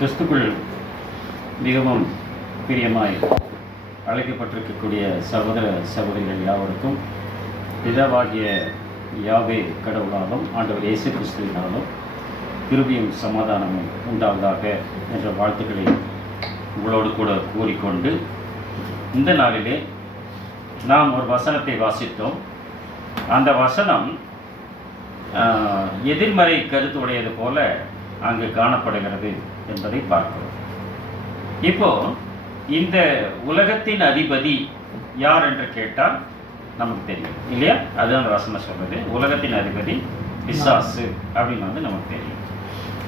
கிறிஸ்துக்குள் மிகவும் பிரியமாய் அழைக்கப்பட்டிருக்கக்கூடிய சகோதர சகோதரிகள் யாவருக்கும் பிதாவாகிய யாவே கடவுளாலும் ஆண்டவர் இயேசு கிறிஸ்துவினாலும் கிருபையும் சமாதானமும் உண்டாவதாக என்ற வாழ்த்துக்களை உங்களோடு கூட கூறிக்கொண்டு இந்த நாளிலே நாம் ஒரு வசனத்தை வாசித்தோம். அந்த வசனம் எதிர்மறை கருத்து உடையது போல அங்கு காணப்படுகிறது என்பதை பார்க்கிறோம். இப்போ இந்த உலகத்தின் அதிபதி யார் என்று கேட்டால் நமக்கு தெரியும் இல்லையா? அதுதான் அந்த வசனம் சொல்றது. உலகத்தின் அதிபதி பிசாசு அப்படின்னு நமக்கு தெரியும்.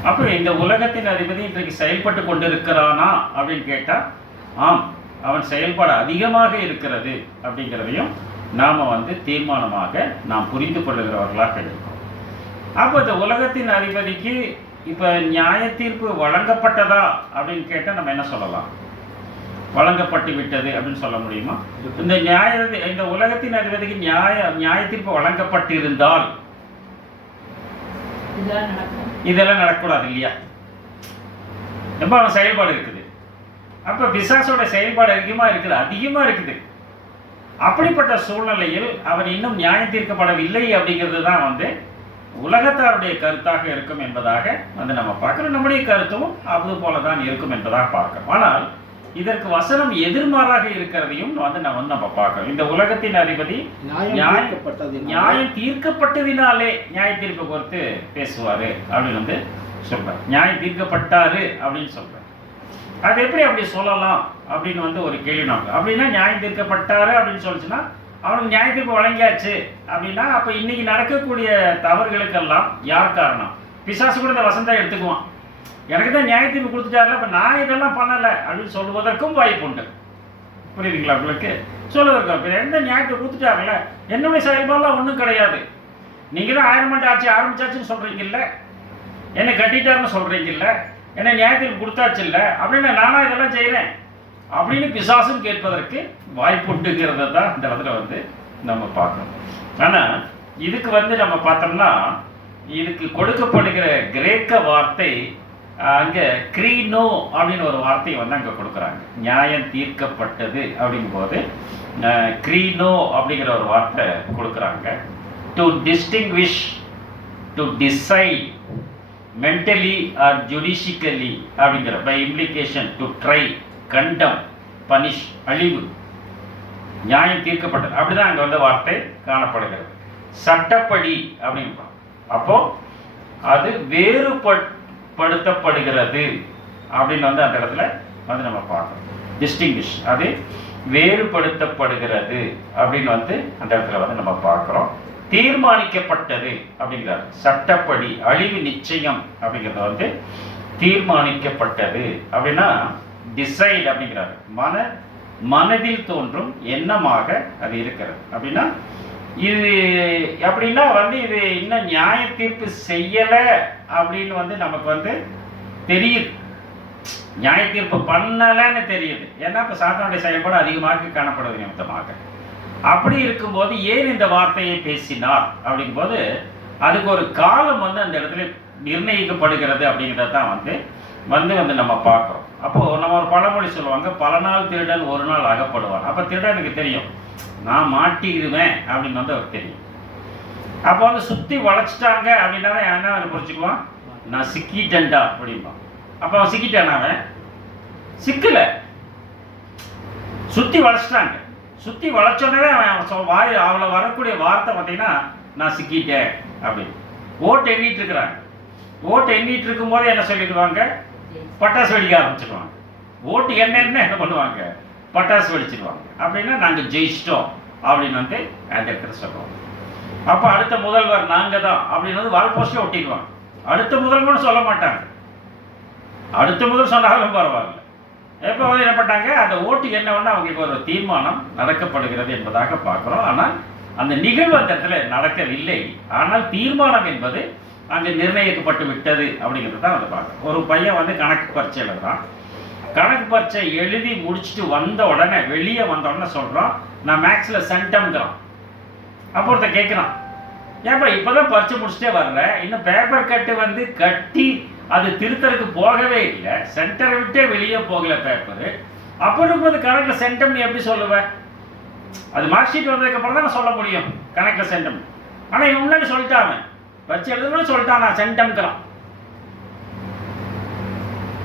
அப்போ இந்த உலகத்தின் அதிபதி இன்றைக்கு செயல்பட்டு கொண்டிருக்கிறானா அப்படின்னு கேட்டால் ஆம், அவன் செயல்பாடு அதிகமாக இருக்கிறது அப்படிங்கிறதையும் நாம் தீர்மானமாக நாம் புரிந்து கொள்ளுகிறவர்களாக இருக்கோம். அப்போ இந்த உலகத்தின் அதிபதிக்கு இப்போ நியாய தீர்ப்பு வழங்கப்பட்டதா அப்படின்னு கேட்டால் நம்ம என்ன சொல்லலாம்? வழங்கப்பட்டு விட்டது அப்படின்னு சொல்ல முடியுமா? இந்த உலகத்தின் அதிபதிக்கு நியாய தீர்ப்பு வழங்கப்பட்டிருந்தால் இதெல்லாம் நடக்கூடாது இல்லையா? ரொம்ப அவன் செயல்பாடு இருக்குது. அப்போ பிசாசோட செயல்பாடு அதிகமாக இருக்குது. அப்படிப்பட்ட சூழ்நிலையில் அவன் இன்னும் நியாயம் தீர்க்கப்படவில்லை அப்படிங்கிறது தான் உலகத்தாருடைய கருத்தாக இருக்கும் என்பதாக நம்ம பார்க்கிறோம். நம்முடைய கருத்தும் அது போல தான் இருக்கும் என்பதாக பார்க்கிறோம். ஆனால் இதற்கு வசனம் எதிர்மாறாக இருக்கிறதையும் நம்ம பார்க்கிறோம். இந்த உலகத்தின் அதிபதி நியாயம் தீர்க்கப்பட்டதினாலே நியாய தீர்ப்பை பொறுத்து பேசுவாரு அப்படின்னு சொல்றார். நியாயம் தீர்க்கப்பட்டாரு அப்படின்னு சொல்றார். அது எப்படி அப்படி சொல்லலாம் அப்படின்னு ஒரு கேள்வி நமக்கு. அப்படின்னா நியாயம் தீர்க்கப்பட்டாரு அப்படின்னு சொல்லிச்சுன்னா அவனுக்கு நியாய தீர்ப்பு வழங்கியாச்சு அப்படின்னா அப்போ இன்னைக்கு நடக்கக்கூடிய தவறுகளுக்கெல்லாம் யார் காரணம்? பிசாசு கூட இந்த வசந்தா எடுத்துக்குவான். எனக்கு தான் நியாய தீர்ப்பு கொடுத்துட்டாருல, இப்போ நான் இதெல்லாம் பண்ணலை அப்படின்னு சொல்லுவதற்கும் வாய்ப்பு உண்டு. புரியுதுங்களா உங்களுக்கு? சொல்லுவதற்கு எந்த நியாயத்தை கொடுத்துட்டாருல, என்னுடைய செயல்பாடுலாம் ஒன்றும் கிடையாது, நீங்கள் தான் 1000 ஆண்டு ஆட்சி ஆரம்பிச்சாச்சுன்னு சொல்கிறீங்கல்ல, என்னை கட்டிட்டாருன்னு சொல்கிறீங்கல்ல, என்ன நியாய தீர்ப்பு கொடுத்தாச்சு இல்லை அப்படின்னு நானாக இதெல்லாம் செய்கிறேன் அப்படின்னு பிசாசுன்னு கேட்பதற்கு வாய்ப்புண்டுங்கிறத தான் இந்த இடத்துல நம்ம பார்க்கணும். ஆனால் இதுக்கு நம்ம பார்த்தோம்னா இதுக்கு கொடுக்கப்படுகிற கிரேக்க வார்த்தை அங்கே கிரீனோ அப்படின்னு ஒரு வார்த்தை அங்கே கொடுக்குறாங்க. நியாயம் தீர்க்கப்பட்டது அப்படிங்கும்போது கிரீனோ அப்படிங்கிற ஒரு வார்த்தை கொடுக்குறாங்க. To distinguish, to decide mentally or judicially அப்படிங்கிற by implication, to try, condemn, punish, அழிவு, நியாயம் தீர்க்கப்பட்டது அப்படிதான் அங்கே வார்த்தை காணப்படுகிறது. சட்டப்படி அப்படின்னு அப்போ அது வேறுபடுத்தப்படுகிறது அப்படின்னு அந்த இடத்துல நம்ம பார்க்கணும். டிஸ்டிங்விஷ், அது வேறுபடுத்தப்படுகிறது அப்படின்னு அந்த இடத்துல நம்ம பார்க்குறோம். தீர்மானிக்கப்பட்டது அப்படிங்கிறார். சட்டப்படி அழிவு நிச்சயம் அப்படிங்கிறது தீர்மானிக்கப்பட்டது அப்படின்னா டிசைட் அப்படிங்கிறாரு. மனதில் தோன்றும் எண்ணமாக அது இருக்கிறது அப்படின்னா இது அப்படின்னா இது இன்னும் நியாய தீர்ப்பு செய்யலை அப்படின்னு நமக்கு தெரியுது. நியாய தீர்ப்பு பண்ணலைன்னு தெரியுது. ஏன்னா இப்போ சாத்தானுடைய செயல்பாடு அதிகமாக காணப்படுவது நிமித்தமாக. அப்படி இருக்கும்போது ஏன் இந்த வார்த்தையை பேசினார் அப்படிங்கும்போது அதுக்கு ஒரு காலம் அந்த இடத்துல நிர்ணயிக்கப்படுகிறது அப்படிங்கிறத தான் நம்ம பார்க்குறோம். அப்போது நம்ம ஒரு பழமொழி சொல்லுவாங்க, பல நாள் திருடன் ஒரு நாள் அகப்படுவான். அப்போ திருடனுக்கு தெரியும் நான் மாட்டிடுவேன் அப்படின்னு அவருக்கு தெரியும். அப்போ சுற்றி வளைச்சிட்டாங்க அப்படின்னா என்ன புரிச்சுக்குவான், நான் சிக்கிட்டேன்டா அப்படிம்பான். அப்போ அவன் சிக்கிட்டான், அவன் சிக்கலை, சுற்றி வளைச்சிட்டாங்க. சுற்றி வளைச்சோன்னே அவளை வரக்கூடிய வார்த்தை பார்த்தீங்கன்னா நான் சிக்கிட்டேன் அப்படின்னு. ஓட்டு எண்ணிட்டு இருக்கிறாங்க. ஓட்டு எண்ணிட்டு இருக்கும்போது என்ன சொல்லிடுவாங்க, பட்டாசு வெடிக்க ஆரம்பிச்சிடுவாங்க. ஓட்டு என்னன்னு என்ன பண்ணுவாங்க, பட்டாசு வெடிச்சிடுவாங்க. அப்படின்னா நாங்கள் ஜெயிச்சிட்டோம் அப்படின்னு அந்த இடத்துல சொல்லுவாங்க. அப்போ அடுத்த முதல்வர் நாங்கள் தான் அப்படின்னு வால் போஸ்டில் ஒட்டிடுவாங்க. அடுத்த முதல்வர்னு சொல்ல மாட்டாங்க. அடுத்த முதல் சொன்னாலும் பரவாயில்ல. எப்போ என்ன பண்ணாங்க, அந்த ஓட்டு என்னவென்னா அவங்களுக்கு ஒரு தீர்மானம் நடக்கப்படுகிறது என்பதாக பார்க்குறோம். ஆனால் அந்த நிகழ்வு அந்த இடத்துல நடக்கவில்லை. ஆனால் தீர்மானம் என்பது அங்கே நிர்ணயிக்கப்பட்டு விட்டது அப்படிங்கிறது தான் பார்க்குறோம். ஒரு பையன் கணக்கு பரீட்சை எழுதுறான். கணக்கு பரீட்சை எழுதி முடிச்சுட்டு வந்த உடனே வெளியே வந்த உடனே சொல்கிறான் நான் மேக்ஸில் சென்டம்ங்கிறான். அப்போ ஒருத்தர் கேட்குறான், ஏன்ப்பா இப்போ தான் பரீட்சை முடிச்சுட்டே வரல, இன்னும் பேப்பர் கட்டு கட்டி அது திருத்தருக்கு போகவே இல்லை, சென்டரை விட்டே வெளியே போகல பேப்பரு. அப்போ இருக்கும்போது கணக்கில் சென்டம் நீ எப்படி சொல்லுவேன்? அது மார்க் ஷீட் வந்ததுக்கப்புறம் தான் நான் சொல்ல முடியும் கணக்கில் சென்டம். ஆனால் இவன் முன்னாடி சொல்லிட்டாங்க, வச்சு எழுதுன்னு சொல்லிட்டான், நான் சென்டம்க்கிறான்.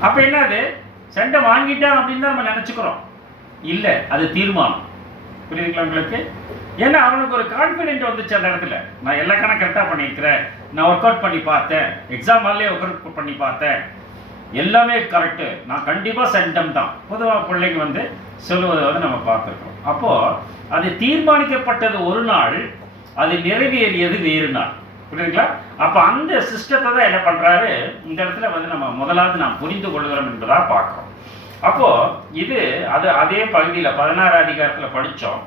அப்போ என்னது, சென்டம் வாங்கிட்டான் அப்படின்னு தான் நம்ம நினச்சிக்கிறோம். இல்லை, அது தீர்மானம். புரியுதுங்களா உங்களுக்கு? ஏன்னா அவனுக்கு ஒரு கான்ஃபிடென்ட் வந்துச்சு அந்த இடத்துல. நான் எல்லா கணக்கு கரெக்டாக பண்ணியிருக்கிறேன், நான் ஒர்க் அவுட் பண்ணி பார்த்தேன், எக்ஸாம் ஹால்லேயே ஒர்க் அவுட் பண்ணி பார்த்தேன், எல்லாமே கரெக்டு, நான் கண்டிப்பாக சென்டம் தான். பொதுவாக பிள்ளைங்க வந்து சொல்லுவதை வந்து நம்ம பார்த்துருக்கோம். அப்போது அது தீர்மானிக்கப்பட்டது ஒரு நாள், அது நிறைவேறியது வேறு நாள். புரியுதுங்களா? அப்போ அந்த சிஸ்டத்தை தான் என்ன பண்ணுறாரு இந்த இடத்துல வந்து நம்ம முதலாவது நாம் புரிந்து கொள்கிறோம் என்பதாக பார்க்குறோம். அப்போது இது அதே பகுதியில் 16 அதிகாரத்தில் படித்தோம்.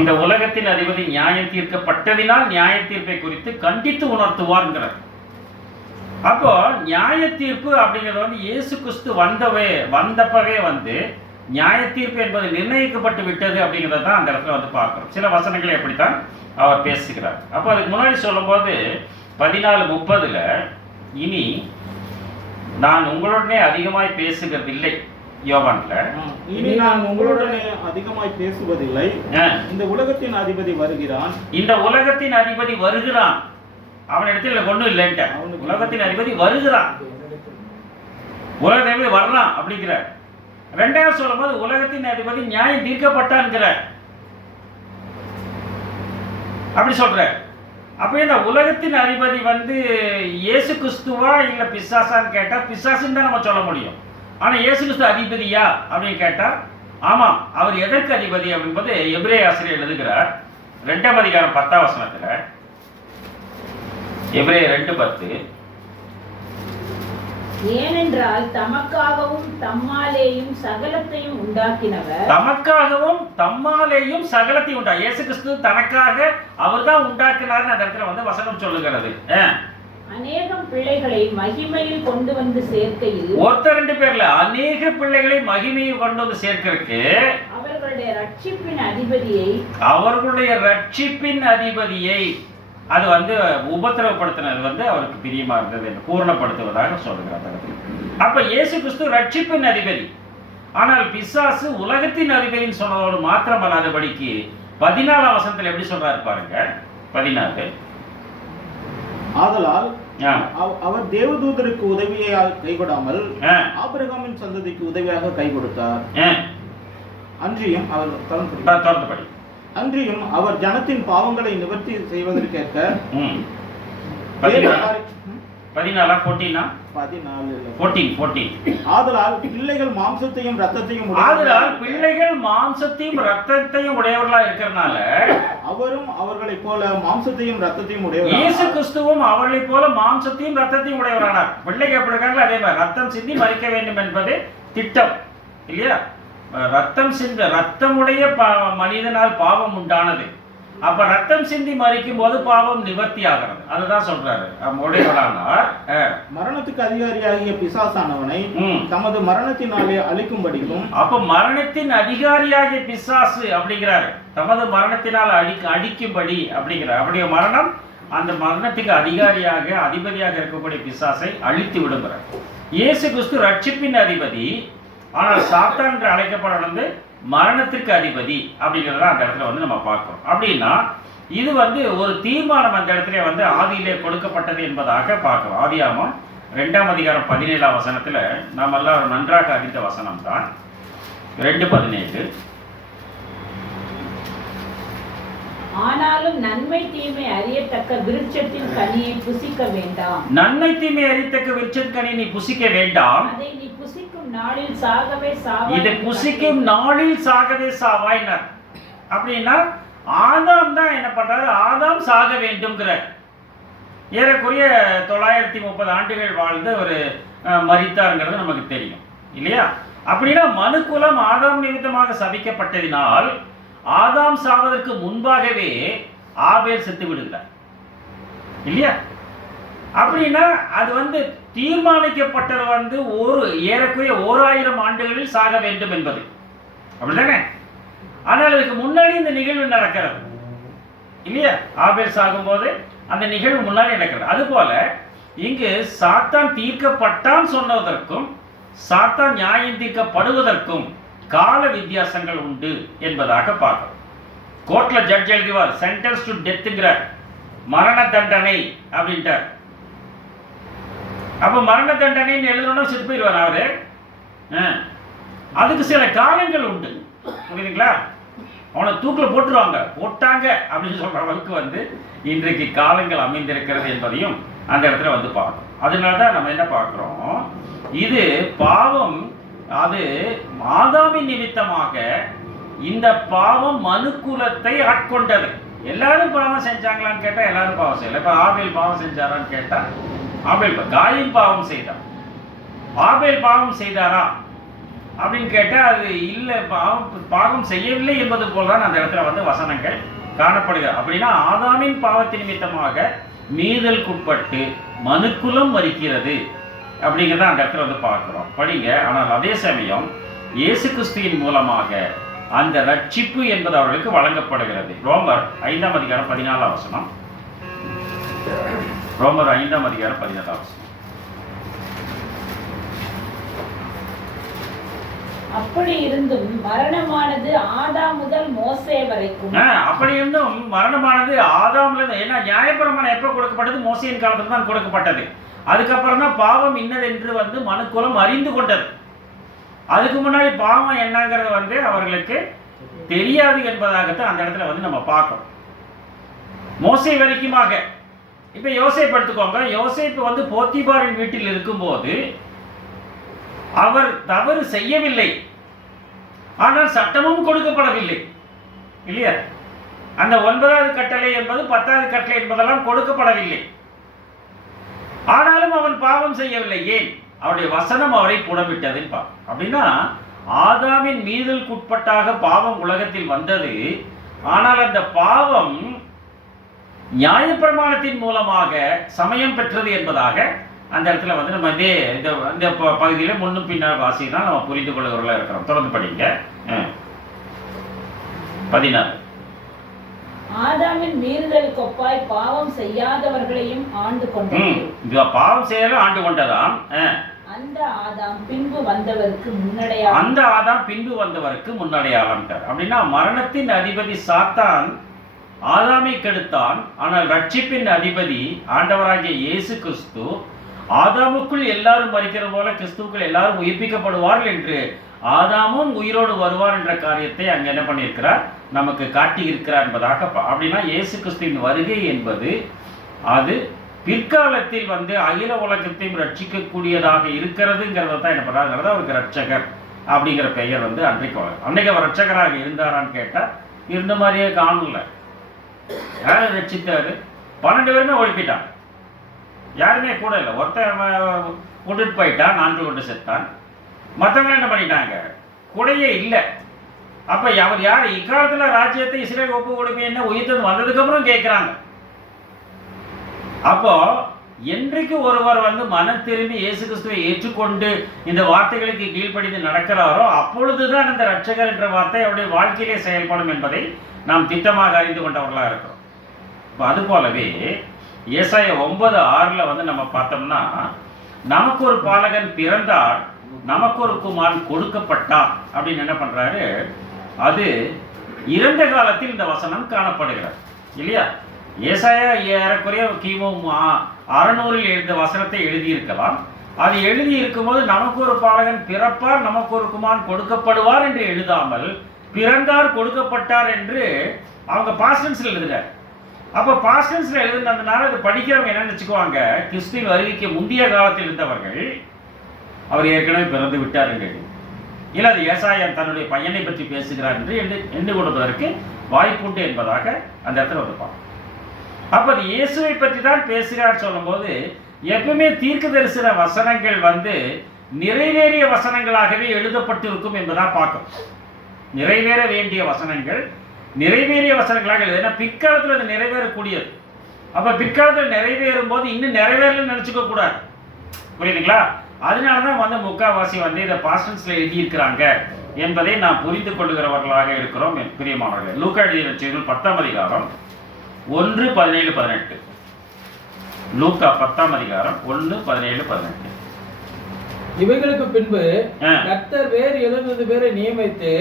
இந்த உலகத்தின் அதிபதி நியாயம் தீர்க்கப்பட்டதினால் நியாய தீர்ப்பை குறித்து கண்டித்து உணர்த்துவார்ங்கிறார். அப்போ நியாய தீர்ப்பு அப்படிங்கிறது வந்து இயேசு கிறிஸ்து வந்தப்பவே வந்து நியாய தீர்ப்பு என்பது நிர்ணயிக்கப்பட்டு விட்டது அப்படிங்கிறத தான் அந்த இடத்துல வந்து பார்க்குறோம். சில வசனங்களை எப்படித்தான் அவர் பேசுகிறார். அப்போ அதுக்கு முன்னாடி சொல்லும்போது 14:30 இனி நான் உங்களுடனே அதிகமாய் பேசுகிறதில்லை, யோவான்ல இனி நான் உங்களுடனே அதிகமாய் பேசுவதில்லை, இந்த உலகத்தின் அதிபதி வருகிறான். இந்த உலகத்தின் அதிபதி வருகிறான், அவனிடத்தில் ஒன்றும் இல்லைன்ட்ட. உலகத்தின் அதிபதி வருகிறான், உலகத்தின் அதிபதி வரலாம் அப்படிங்கிறார். ரெண்டாவது சொல்லும் போது உலகத்தின் அதிபதி நியாயம் தீர்க்கப்பட்டான்கிறார், அப்படி சொல்ற. அப்ப இந்த உலகத்தின் அதிபதி வந்து இயேசு கிறிஸ்துவா இல்ல பிசாசான்னு கேட்டா பிசாசுன்னு தான் நம்ம சொல்ல முடியும். ஆனா இயேசு கிறிஸ்து அதிபதியா அப்படின்னு கேட்டா ஆமாம். அவர் எதற்கு அதிபதி அப்படின்பது எபிரேய ஆசிரியர் எழுதுகிறார் 2ஆம் அதிகாரம் 10ஆம் வசனத்துல. எபிரேயர் 2:10. ஏனென்றால் தமக்காகவும் தம்மாலேயும் சகலத்தையும் உண்டாக்கினவர், தமக்காகவும் தம்மாலேயும் சகலத்தையும் உண்டா. இயேசு கிறிஸ்து தனக்காக அவர்தான் உண்டாக்கினார்னு அந்த இடத்துல வந்து வசனம் சொல்லுகிறது. அநேகம் பிள்ளைகளை மகிமையில் கொண்டு வந்து சேர்க்கையில், ஒருத்தர் 2 பேர்ல அநேக பிள்ளைகளை மகிமையில் கொண்டு வந்து சேர்க்கிறதுக்கு அவர்களுடைய ரட்சிப்பின் அதிபதியை அது வந்து உபத்திரவப்படுத்தினது வந்து அவருக்கு பிரியமா இருந்தது என்று பூர்ணப்படுத்துவதாக சொல்லுகிறார். அப்ப இயேசு கிறிஸ்து ரட்சிப்பின் அதிபதி. ஆனால் பிசாசு உலகத்தின் அதிபதினு சொன்னதோடு மாத்திரமல்லாதபடிக்கு 14ஆம் வசனத்தில் எப்படி சொல்றாரு பாருங்க. 14. ஆதலால் அவர் தேவதூதருக்கு உதவியாக கைகொடாமல் ஆபிரகாமின் சந்ததிக்கு உதவியாக கை கொடுத்தார். அன்றியும் அவர் ஜனத்தின் பாவங்களை நிவர்த்தி செய்வதற்கேற்க 14. ஆதலால் பிள்ளைகள் மாம்சத்தையும் ரத்தத்தையும் உடையவர்களா இருக்கிறனால அவரும் அவர்களைப் போல மாம்சத்தையும் ரத்தத்தையும் உடையவர். இயேசு கிறிஸ்துவும் அவர்களைப் போல மாம்சத்தையும் ரத்தத்தையும் உடையவரானார். பிள்ளைகள் எப்படி இருக்காங்களோ அதே மாதிரி ரத்தம் சிந்தி மரிக்க வேண்டும் என்பது திட்டம் இல்லையா? ரத்தமுடைய மனிதனால் பாவம் உண்டானது. அப்ப ரத்தம் சிந்தி மரிக்கும் போது பாவம் நிவர்த்தி ஆகிறது. அதுதான் சொல்றாரு மரணத்துக்கு அதிகாரியாகிய பிசாசானவனை தமது மரணத்தினாலே அழிக்கும்படிக்கும். அப்ப மரணத்தின் அதிகாரியாகிய பிசாசு அப்படிங்கிறாரு, தமது மரணத்தினால் அழிக்கும்படி அப்படிங்கிறார். அப்படியே மரணம் அந்த மரணத்துக்கு அதிபதியாக இருக்கக்கூடிய பிசாசை அழித்து விடுகிறார். இயேசு கிறிஸ்து ரட்சிப்பின் அதிபதி, ஆனால் சாத்தான் என்று அழைக்கப்பட மரணத்திற்கு அதிபதி அப்படிங்கிறத அந்த இடத்துல வந்து நம்ம பார்க்கிறோம். அப்படின்னா இது வந்து ஒரு தீர்மானம் அந்த இடத்துல வந்து ஆதியிலே கொடுக்கப்பட்டது என்பதாக பார்க்கிறோம். ஆதியாகமம் 2ஆம் அதிகாரம் 17ஆம் வசனத்துல நாம் எல்லாம் நன்றாக அறிந்த வசனம் தான் 2:17. ஆனாலும் நன்மை தீமை அறியத்தக்க விருட்சத்தின் கனியை புசிக்க வேண்டாம். நன்மை தீமை அறியத்தக்க விருட்சத்தின் கனியை நீ புசிக்க வேண்டாம். அதை நீ புசிக்கும் நாளில் சாகவே சாவாய். இதை புசிக்கும் நாளில் சாகவே சாவாய்னார். அப்படின்னா ஆதாம் தான் என்ன பண்றாரு? ஆதாம் சாக வேண்டும்ங்கிறார். ஏறக்குறைய 930 ஆண்டுகள் வாழ்ந்து ஒரு மரித்தாருங்கிறது நமக்கு தெரியும் இல்லையா? அப்படின்னா மனுக்குலம் ஆதாம் நிமித்தமாக சபிக்கப்பட்டதினால் ஆதாம் சாவதற்கு முன்பாகவே ஆபேல் செத்து விடுகிறார் இல்லையா? அப்படின்னா அது வந்து தீர்மானிக்கப்பட்டது வந்து ஏறக்குறைய 1000 ஆண்டுகளில் சாக வேண்டும் என்பது, அப்படிதானே? ஆனால் அதுக்கு முன்னாடி இந்த நிகழ்வு நடக்கிறது இல்லையா? ஆபேல் சாகும்போது அந்த நிகழ்வு முன்னாடி நடக்கிறது. அதுபோல இங்கு சாத்தான் தீர்க்கப்பட்டான் சொன்னதற்கும் சாத்தான் நியாயம் தீர்க்கப்படுவதற்கும் கால வித்தியாசங்கள் உண்டு என்பதாக பார்க்கிறோம். கோர்ட்ல ஜட்ஜ் எழுதிவார் சென்டென்ஸ் டு டெத்துங்கிற மரண தண்டனை அப்படின்ட்டார். அப்ப மரண தண்டனைன்னு எழுதணும் செத்து போயிடுவார் அவரு. அதுக்கு சில காலங்கள் உண்டு, புரியுதுங்களா? அவனை தூக்கில் போட்டாங்க அப்படின்னு சொல்ற அளவுக்கு இன்றைக்கு காலங்கள் அமைந்திருக்கிறது என்பதையும் அந்த இடத்துல பார்க்கணும். அதனாலதான் நம்ம என்ன பார்க்கிறோம், இது பாவம், அது ஆதாமின் நிமித்தமாக இந்த பாவம் மனுக்குலத்தை ஆட்கொண்டது. எல்லாரும் பாவம் செஞ்சாங்களான்னு கேட்டா எல்லாரும் பாவம் செய்யல. இப்ப ஆபேல் பாவம் செஞ்சாரான்னு கேட்டா காயின் பாவம் செய்தார். ஆபேல் பாவம் செய்தாரா அப்படின்னு கேட்டா அது இல்லை, பாவம் செய்யவில்லை என்பது போலதான் அந்த இடத்துல வசனங்கள் காணப்படுகிறது. அப்படின்னா ஆதாமின் பாவத்தின் நிமித்தமாக மீதலுக்குட்பட்டு மனுக்குலம் மரிக்கிறது அப்படிங்கிறத அந்த இடத்துல பார்க்கிறோம், படிங்க. ஆனால் அதே சமயம் இயேசு கிறிஸ்துவின் மூலமாக அந்த ரட்சிப்பு என்பது அவர்களுக்கு வழங்கப்படுகிறது. ரோமர் 5ஆம் அதிகாரம் 14ஆம் வசனம். ரோமர் 5ஆம் அதிகாரம் 14ஆம் வசனம். அப்படி இருந்தும் மரணமானது ஆதாம் முதல் மோசே வரைக்கும். அப்படி இருந்தும் மரணமானது ஆதாம்ல இருந்து, ஏன்னா நியாயப்பிரமாணம் எப்ப கொடுக்கப்பட்டது? மோசேயின் காலத்துல தான் கொடுக்கப்பட்டது. அதுக்கப்புறம் தான் பாவம் இன்னதென்று மனுக்குலம் அறிந்து கொண்டது. அதுக்கு முன்னாடி பாவம் என்னங்கிறது அவர்களுக்கு தெரியாது என்பதாகத்தான் அந்த இடத்துல நம்ம பார்க்கணும். மோசே வரைக்குமாக. இப்ப யோசேப்பு எடுத்துக்கோங்க. யோசேப்பு போத்திபாரின் வீட்டில் இருக்கும்போது அவர் தவறு செய்யவில்லை, ஆனால் சட்டமும் கொடுக்கப்படவில்லை, இல்லையா? அந்த 9வது கட்டளை என்பது 10வது கட்டளை என்பதெல்லாம் கொடுக்கப்படவில்லை. ஆனாலும் அவன் பாவம் செய்யவில்லை. ஏன்? அவருடைய வசனம் அவரை புடமிட்டது. அப்படின்னா ஆதாமின் மீதலுக்குட்பட்டாக பாவம் உலகத்தில் வந்தது. ஆனால் அந்த பாவம் நியாயப்பிரமாணத்தின் மூலமாக சமயம் பெற்றது என்பதாக அந்த இடத்துல நம்ம இந்த பகுதியில் முன்னும் பின்னால் வாசினா நம்ம புரிந்து கொள்ளுகிறவர்களாக இருக்கிறோம். தொடர்ந்து படிங்க. 16. ஆதாமின் மீறுதலுக்கு ஒப்பாய் பாவம் செய்யாதவர்களையும் ஆண்டு கொண்டது. பாவம் செய்யல ஆண்டு கொண்டதாம். அந்த ஆதாம் பின்பு வந்தவருக்கு முன்னடையாளம். அந்த ஆதாம் பின்பு வந்தவருக்கு முன்னடையாளம். அப்படின்னா மரணத்தின் அதிபதி சாத்தான் ஆதாமை கெடுத்தான். ஆனால் ரட்சிப்பின் அதிபதி ஆண்டவராகிய இயேசு கிறிஸ்து ஆதாமுக்குள் எல்லாரும் மரிக்கிறது போல கிறிஸ்துவுக்குள் எல்லாரும் உயிர்ப்பிக்கப்படுவார்கள் என்று ஆதாமும் உயிரோடு வருவார் என்ற காரியத்தை அங்கே என்ன பண்ணியிருக்கிறார், நமக்கு காட்டி இருக்கிறார் என்பதாக. அப்படின்னா இயேசு கிறிஸ்துவின் வருகை என்பது அது பிற்காலத்தில் அகில உலகத்தையும் ரட்சிக்கக்கூடியதாக இருக்கிறதுங்கிறத தான் என்ன பண்ணுறாங்கிறத அவருக்கு ரட்சகர் அப்படிங்கிற பெயர் அன்றைக்கு அவர் ரட்சகராக இருந்தாரான்னு கேட்டால் இருந்த மாதிரியே காணல. யாரை ரட்சித்தாரு? 12 பேருமே ஒழிப்பிட்டான், யாருமே கூட இல்லை. ஒருத்தன் விட்டுட்டு போயிட்டான், 4 கொண்டு செத்தான். மற்றவங்க என்ன பண்ணிட்டாங்க? கூடையே இல்லை. அப்போ அவர் யார்? இக்காலத்தில் ராஜ்யத்தை இஸ்ரேல் ஒப்பு கொடுப்பேன்னு உயிர்த்தது வந்ததுக்கப்புறம் கேட்குறாங்க. அப்போ என்றைக்கு ஒருவர் மனம் திரும்பி இயேசு கிறிஸ்துவை ஏற்றுக்கொண்டு இந்த வார்த்தைகளுக்கு கீழ்ப்படிந்து நடக்கிறாரோ அப்பொழுதுதான் அந்த ரட்சகர் என்ற வார்த்தை அவருடைய வாழ்க்கையிலே செயல்படும் என்பதை நாம் திட்டமாக அறிந்து கொண்டவர்களாக இருக்கிறோம். அது போலவே ஏசாயா 9:6 நம்ம பார்த்தோம்னா, நமக்கு ஒரு பாலகன் பிறந்தார், நமக்கு ஒரு குமாரன் கொடுக்கப்பட்டார் அப்படின்னு என்ன பண்றாரு, அது இறந்த காலத்தில் இந்த வசனம் காணப்படுகிறது, இல்லையா? ஏசாயா ஏறக்குறைய கிமு 600 எழுந்த வசனத்தை எழுதியிருக்கலாம். அது எழுதி இருக்கும்போது நமக்கு ஒரு பாலகன் பிறப்பார், நமக்கு ஒரு குமாரன் கொடுக்கப்படுவார் என்று எழுதாமல் பிறந்தார் கொடுக்கப்பட்டார் என்று அவங்க பாஸ்டன்ஸ்ல எழுதுறாரு. அப்போ பாஸ்டன்ஸ்ல எழுதுனதுனால அது படிக்கிறவங்க என்ன நினைச்சுக்குவாங்க, கிறிஸ்துவின் வருகைக்கு முந்தைய காலத்தில் இருந்தவர்கள் அவர் ஏற்கனவே பிறந்து விட்டார் என்று, இல்லை அது ஏசாயா தன்னுடைய பையனை பற்றி பேசுகிறார் என்று எண்ணி கொடுப்பதற்கு வாய்ப்புண்டு என்பதாக அந்த இடத்துல வந்துப்பாங்க. அப்போ அது இயேசுவை பற்றி தான் பேசுகிறார் சொல்லும்போது எப்பவுமே தீர்க்க தரிசன வசனங்கள் நிறைவேறிய வசனங்களாகவே எழுதப்பட்டிருக்கும் என்பதான் பார்க்கும். நிறைவேற வேண்டிய வசனங்கள் நிறைவேறிய வசனங்களாக எழுதுனா பிற்காலத்தில் அது நிறைவேறக்கூடியது. அப்போ பிற்காலத்தில் நிறைவேறும் போது இன்னும் நிறைவேறலன்னு நினச்சிக்க கூடாது, புரியுதுங்களா? அதனால தான் முக்காவாசி இதை பாஸ்டன்ஸ்ல எழுதியிருக்கிறாங்க என்பதை நாம் புரிந்து கொள்ளுகிறவர்களாக இருக்கிறோம். பிரியமானவர்களே, லூக்கா எழுதிய செய்திகள் 10ஆம் அதிகாரம் 1, 17, 18. லூக்கா 10ஆம் அதிகாரம் 1, 17, 18. இவைகளுக்கு பின்பு ஆ. கர்த்தர் வேறு 70 பேரை நியமித்து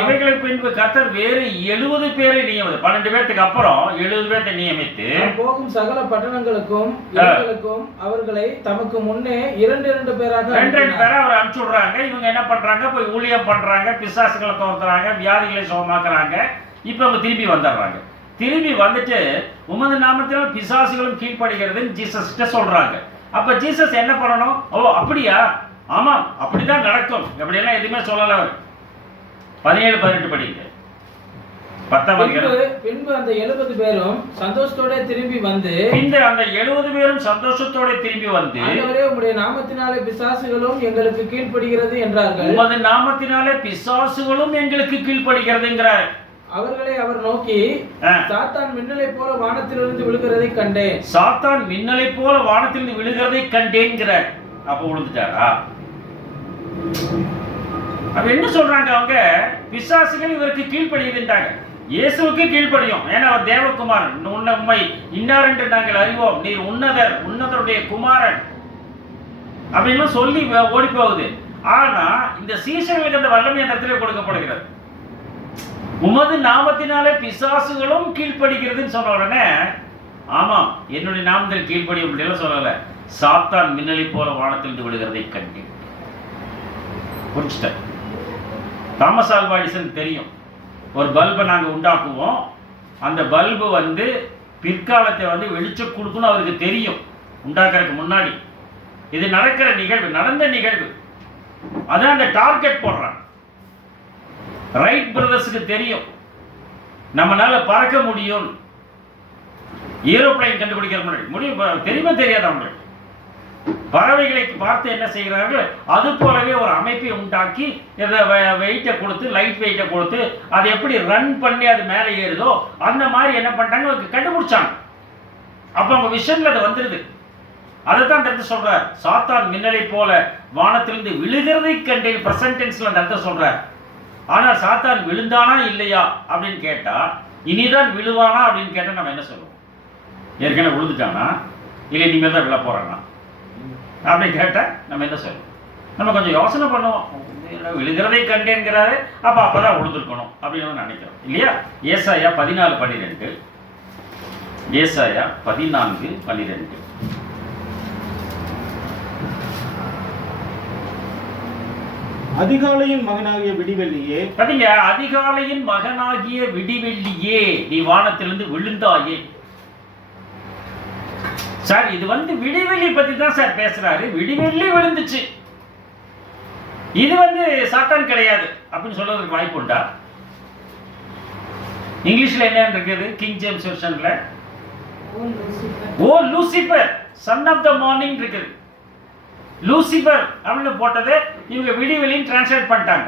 இவைகளுக்கு பின்பு கர்த்தர் வேறு 70 பேரை நியமித்து 12 பேர்த்துக்கு அப்புறம் 70 பேர்த்தை நியமித்து தாம் போகும் சகல பட்டணங்களுக்கும் இடங்களுக்கும் அவர்களை தமக்கு முன்னே 2 பேராக ரெண்டு அனுப்பினார். பேரை அவர் அனுப்பிச்சு விடுறாங்க. இவங்க என்ன பண்றாங்க? போய் ஊழியம் பண்றாங்க, பிசாசுகளை துரத்துறாங்க, வியாதிகளை சுகமாக்குறாங்க. இப்ப அவங்க திரும்பி வந்துடுறாங்க. திரும்பி வந்துட்டு உமது நாமத்தினால் பிசாசுகளும் கீழ்ப்படுகிறதுன்னு ஜீசஸ் கிட்ட சொல்றாங்க. அப்ப ஜீசஸ் என்ன பண்ணணும்? ஓ அப்படியா, ஆமா அப்படிதான் நடக்கும், அப்படியெல்லாம் எதுவுமே சொல்லல அவர். 17, 18 படிங்க. 10ஆம் அதிகாரம். பின்பு அந்த 70 பேரும் சந்தோஷத்தோட திரும்பி வந்து அந்த 70 பேரும் சந்தோஷத்தோட திரும்பி வந்து ஆண்டவரே உம்முடைய நாமத்தினாலே பிசாசுகளும் எங்களுக்கு கீழ்ப்படுகிறது என்றார்கள். உமது நாமத்தினாலே பிசாசுகளும் எங்களுக்கு கீழ்ப்படுகிறதுங்கிறார். அவர்களை அவர் நோக்கி சாத்தான் மின்னலை போல வானத்திலிருந்து விழுகிறதை கண்டேன். சாத்தான் மின்னலை போல வானத்திலிருந்து விழுகிறதை கண்டேன்கிறார். அப்ப விழுந்துட்டாரா? அப்ப என்ன சொல்றாங்க? அவங்க பிசாசுகள் இவருக்கு கீழ்ப்படுகிறாங்க. இயேசுவுக்கு கீழ்ப்படியும், ஏன்னா அவர் தேவகுமாரன். உண்மை இன்னார் என்று நாங்கள் அறிவோம், நீர் உன்னதர், உன்னதருடைய குமாரன் அப்படின்னு சொல்லி ஓடி போகுது. ஆனா இந்த சீசர்களுக்கு அந்த வல்லமை அந்த இடத்துல கொடுக்கப்படுகிறது. உமது நாமத்தினாலே பிசாசுகளும் கீழ்ப்படுகிறதுன்னு சொன்ன உடனே ஆமாம் என்னுடைய நாமத்தில் கீழ்ப்படியும் அப்படியெல்லாம் சொல்லல. சாத்தான் மின்னலை போல வானத்திலிருந்து விழுகிறதை கண்டேன். புரிஞ்சுட்டேன். தாமஸ் ஆல்வா எடிசன் தெரியும், ஒரு பல்பை நாங்கள் உண்டாக்குவோம், அந்த பல்பு வந்து பிற்காலத்தை வந்து வெளிச்சம் கொடுக்கணும் அவருக்கு தெரியும் உண்டாக்குறதுக்கு முன்னாடி. இது நடக்கிற நிகழ்வு, நடந்த நிகழ்வு. அதான் அந்த டார்கெட் போடுறான். ரைட் பிரதர்ஸுக்கு தெரியும் நம்மளால பறக்க முடியும், ஏரோப்ளைன் கண்டுபிடிக்கிற முடியும். தெரியுமா தெரியாது அவங்களுக்கு? பறவைகளை பார்த்து என்ன செய்கிறார்கள்? அது போலவே ஒரு அமைப்பை உண்டாக்கி வெயிட்டை கொடுத்து, லைட் வெயிட்டை கொடுத்து, அது எப்படி ரன் பண்ணி அது மேலே ஏறுதோ அந்த மாதிரி என்ன பண்ணிட்டாங்க, கண்டுபிடிச்சாங்க. அப்போ அவங்க விஷன்ல அது வந்துருது. அதை தான் அந்த இடத்துல சொல்றார், சாத்தான் மின்னலை போல வானத்திலிருந்து விழுகிறதை கண்டேன். பிரசன்ட் டென்ஸ்ல அந்த இடத்த சொல்றார். ஆனால் சாத்தான் விழுந்தானா இல்லையா அப்படின்னு கேட்டா, இனிதான் விழுவானா அப்படின்னு கேட்டா நம்ம என்ன சொல்லுவோம்? ஏற்கனவே விழுந்துட்டானா இல்லை இனிமேல் தான் விழ போறானா அப்படின்னு கேட்டா நம்ம என்ன சொல்லுவோம்? நம்ம கொஞ்சம் யோசனை பண்ணுவோம். விழுகிறதை கண்டேன்கிறாரு, அப்பதான் விழுந்திருக்கணும் அப்படின்னு நினைக்கிறோம் இல்லையா? ஏசாயா 14:12. ஏசாயா 14:12. அதிகாலையின் மகனாகிய விடிவெள்ளியே, பாத்தீங்க, அதிகாலையின் மகனாகிய விடிவெள்ளியே நீ வானத்திலிருந்து விழுந்தாயே. சார் இது வந்து விடிவெள்ளி பத்தி தான் சார் பேசுறாரு. விடிவெள்ளி விழுந்துச்சு, இது வந்து சாத்தான் கிடையாது அப்படின்னு சொல்றதுக்கு வாய்ப்பு உண்டா? இங்கிலீஷ்ல என்ன இருக்குது? கிங் ஜேம்ஸ் வெர்ஷன்ல O Lucifer son of the morning இருக்குது. லூசிபர் அப்படின்னு போட்டது இவங்க விடிவெளின்னு டிரான்ஸ்லேட் பண்ணிட்டாங்க.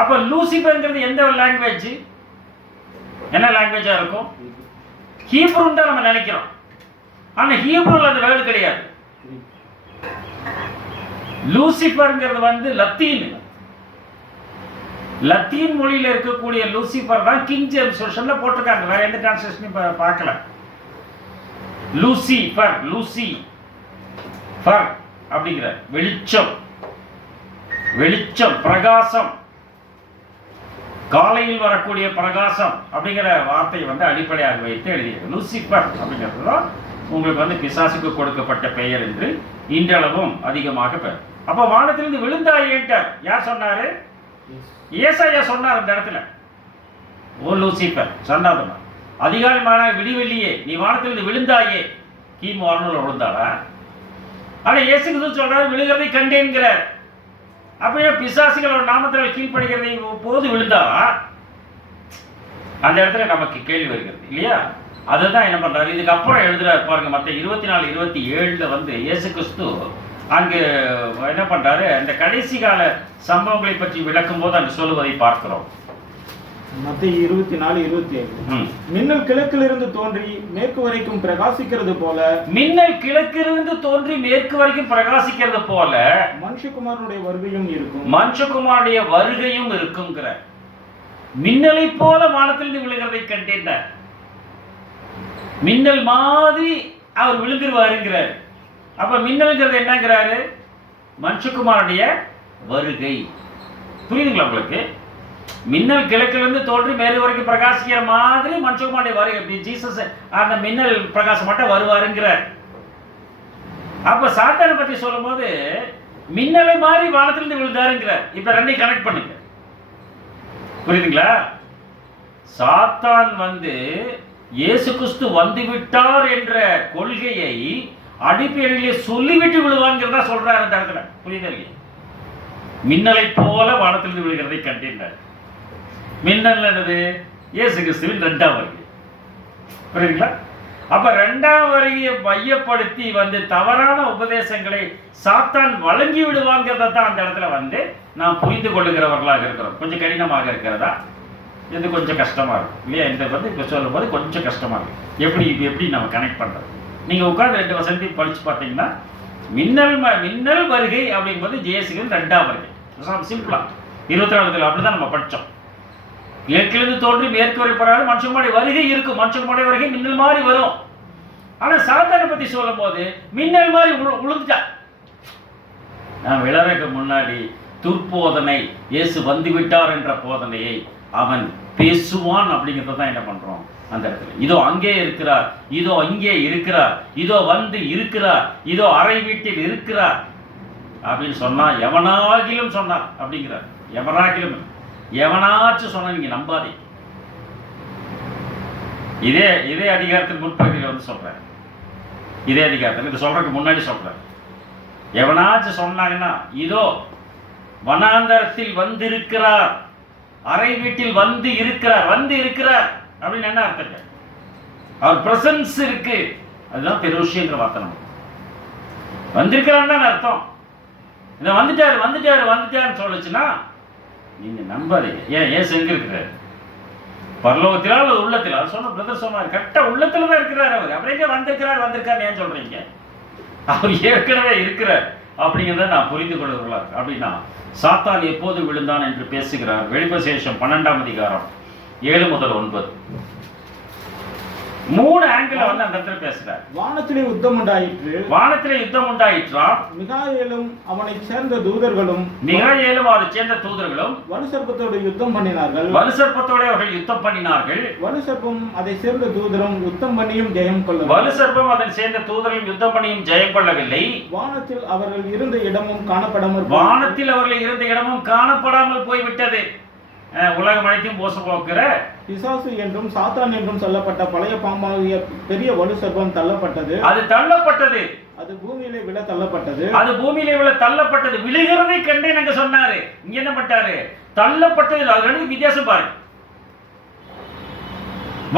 அப்ப லூசிபர்ங்கிறது எந்த லாங்குவேஜ்? என்ன லாங்குவேஜா இருக்கும்? ஹீப்ரூன்னு தான் நம்ம நினைக்கிறோம். ஆனா ஹீப்ரூல அந்த வேர்டு கிடையாது. லூசிபர்ங்கிறது வந்து லத்தீன் மொழியில இருக்கக்கூடிய லூசிபர் தான் கிங் ஜேம்ஸ் வெர்ஷன்ல போட்டிருக்காங்க. வேற எந்த டிரான்ஸ்லேஷனையும் பார்க்கல. லூசிபர், லூசி ஃபர் அப்படிங்கிற வெளிச்சம், வெளிச்சம், பிரகாசம், காலையில் வரக்கூடிய பிரகாசம் அப்படிங்கிற வார்த்தையை வந்து அடிப்படையாக வைத்து எழுதியிருக்கு. லூசிபர் அப்படிங்கிறது தான் உங்களுக்கு வந்து பிசாசுக்கு கொடுக்கப்பட்ட பெயர் என்று இன்றளவும் அதிகமாக பெயர். அப்ப வானத்திலிருந்து விழுந்தாயேன்ட்டார். யார் சொன்னாரு? ஏசாயா சொன்னார் அந்த இடத்துல. ஓ லூசிபர் சொன்னாதுமா, அதிகாலை மகனாகிய விடிவெள்ளியே நீ வானத்திலிருந்து விழுந்தாயே. கிமு 600 விழுந்தாடா. ஆனா இயேசு கிறிஸ்து சொல்றாரு விழுகிறதை கண்டேன்கிறார். அப்படியே பிசாசுகளோட நாமத்தில் கீழ்ப்படுகிறதை போது விழுந்தாரா? அந்த இடத்துல நமக்கு கேள்வி வருகிறது இல்லையா? அதுதான் என்ன பண்றாரு, இதுக்கு அப்புறம் எழுதுறாரு பாருங்க. மற்ற 24:27 வந்து இயேசு கிறிஸ்து அங்கு என்ன பண்றாரு, அந்த கடைசி கால சம்பவங்களை பற்றி விளக்கும் போது அங்கு சொல்லுவதை பார்க்கிறோம். மத்தேயு 24:27. மின்னல் கிழக்கிலிருந்து தோன்றி மேற்கு வரைக்கும் பிரகாசிக்கிறது போல, மின்னல் கிழக்கிலிருந்து தோன்றி மேற்கு வரைக்கும் பிரகாசிக்கிறது போல மனுஷகுமாரனுடைய வருகையும் இருக்கும். மனுஷகுமாரனுடைய வருகையும் இருக்குங்கிற. மின்னலை போல வானத்திலிருந்து விழுகிறதை கண்டேன். மின்னல் மாதிரி அவர் விழுந்துருவாருங்கிறாரு. அப்ப மின்னல்ங்கிறது என்னங்கிறாரு? மனுஷகுமாரனுடைய வருகை. புரியுதுங்களா உங்களுக்கு? மின்னல் கிழக்கிலிருந்து தோன்றி மேல் வரைக்கும் பிரகாசிக்கிற மாதிரி மனுஷகுமாரனுடைய வருகை. ஜீசஸ் அந்த மின்னல் பிரகாசம் மட்டும் வருவாருங்கிறார். அப்ப சாத்தானை பத்தி சொல்லும் போது மின்னலை மாதிரி வானத்திலிருந்து விழுந்தாருங்கிறார். இப்ப ரெண்டையும் கனெக்ட் பண்ணுங்க. புரியுதுங்களா? சாத்தான் இயேசு கிறிஸ்து வந்து விட்டார் என்ற கொள்கையை அடிப்படையிலே சொல்லிவிட்டு விழுவாங்கிறதா சொல்றாரு அந்த இடத்துல. புரியுதா இல்லையா? மின்னலை போல வானத்திலிருந்து விழுகிறதை கண்டிருந்தார். மின்னல் என்னது? இயேசு கிறிஸ்துவின் 2ஆம் வருகை. புரியுதுங்களா? அப்ப 2ஆம் வருகையை மையப்படுத்தி தவறான உபதேசங்களை சாத்தான் வழங்கி விடுவாங்கிறத தான் அந்த இடத்துல நாம் புரிந்து கொள்ளுகிறவர்களாக இருக்கிறோம். கொஞ்சம் கடினமாக இருக்கிறதா? இது கொஞ்சம் கஷ்டமா இருக்கும் இல்லையா? இந்த இப்போ சொல்லும் போது கொஞ்சம் கஷ்டமா இருக்கும். எப்படி நம்ம கனெக்ட் பண்றது? நீங்க உட்கார்ந்து 2 வசனத்தையும் படிச்சு பார்த்தீங்கன்னா மின்னல் வருகை அப்படிங்கும்போது இயேசுவின் 2ஆம் வருகை. சிம்பிளா 24 அப்படிதான் நம்ம படிச்சோம். கிழக்கிலிருந்து தோன்றி மேற்கு வரை போறாரு. மனுஷனுடைய வருகை இருக்கும். மனுஷனுடைய வருகை மின்னல் மாதிரி வரும். ஆனா சாத்தானை பத்தி சொல்லும் போது மின்னல் மாதிரி உளுந்துட்டா. நான் விளறக்கு முன்னாடி துர்போதனை, இயேசு வந்து விட்டார் என்ற போதனையை அவன் பேசுவான் அப்படிங்கிறத தான் என்ன பண்றோம் அந்த இடத்துல. இதோ அங்கே இருக்கிறார், இதோ இங்கே இருக்கிறார், இதோ இருக்கிறார், இதோ அறை வீட்டில் இருக்கிறார் அப்படின்னு சொன்னா எவனாகிலும் சொன்னார் அப்படிங்கிறார். எவனாச்சும் சொன்னா நீங்க நம்பாதே. இதே அதிகாரத்தின் முற்பகுதியில் சொல்றேன். இதே அதிகாரத்தில் இது சொல்றதுக்கு முன்னாடி சொல்றேன். எவனாச்சும் சொன்னாங்கன்னா இதோ வனாந்தரத்தில் வந்திருக்கிறார், அறை வீட்டில் இருக்கிறார் அப்படின்னு என்ன அர்த்தம்? அவர் பிரசன்ஸ் இருக்கு. அதுதான் பெருஷியங்கிற வார்த்தை. நம்ம வந்திருக்கிறான்னு தான் அர்த்தம். இதை வந்துட்டாருன்னு சொல்லுச்சுன்னா நீங்க நம்பாதீங்க. ஏன் எங்க இருக்கிறாரு? பரலோகத்திலா அல்லது உள்ளத்திலா? சொன்ன பிரதர் சொன்னார், கரெக்டா உள்ளத்துல தான் இருக்கிறார் அவர். அப்படியே வந்திருக்காரு ஏன் சொல்றீங்க? அவர் ஏற்கனவே இருக்கிறார் அப்படிங்கிறத நான் புரிந்து கொள்கிறா. அப்படின்னா சாத்தான் எப்போது விழுந்தான் என்று பேசுகிறார். வெளிப்பசேஷம் 12ஆம் அதிகாரம் 7 முதல் 9 3 ஆங்கிள் அந்த இடத்துல பேசுறார். வானத்திலே யுத்தம் உண்டாயிற்றாம். மிகாயேலும் அவனை சேர்ந்த தூதர்களும் வலுசர்ப்பத்தோடு யுத்தம் பண்ணினார்கள். அவர்கள் யுத்தம் பண்ணினார்கள். வலுசர்ப்பம் அதை சேர்ந்த தூதரும் யுத்தம் பண்ணியும் ஜெயம் கொள்ளவில்லை. வலுசர்ப்பம் அதை சேர்ந்த தூதரும் யுத்தம் பண்ணியும் ஜெயம் கொள்ளவில்லை. வானத்தில் அவர்கள் இருந்த இடமும் காணப்படாமல் போய்விட்டது. உலகம் அனைத்தையும் மோசம் போக்குற பிசாசு என்றும் சாத்தான் என்றும் சொல்லப்பட்ட பழைய பாம்பாகிய பெரிய வலுசர்ப்பம் தள்ளப்பட்டது. அது பூமியிலே விழ தள்ளப்பட்டது. விழுகிறதை கண்டே நாங்க சொன்னாரு. இங்க என்ன பட்டாரு? தள்ளப்பட்டது. அது வித்தியாசம் பாருங்க.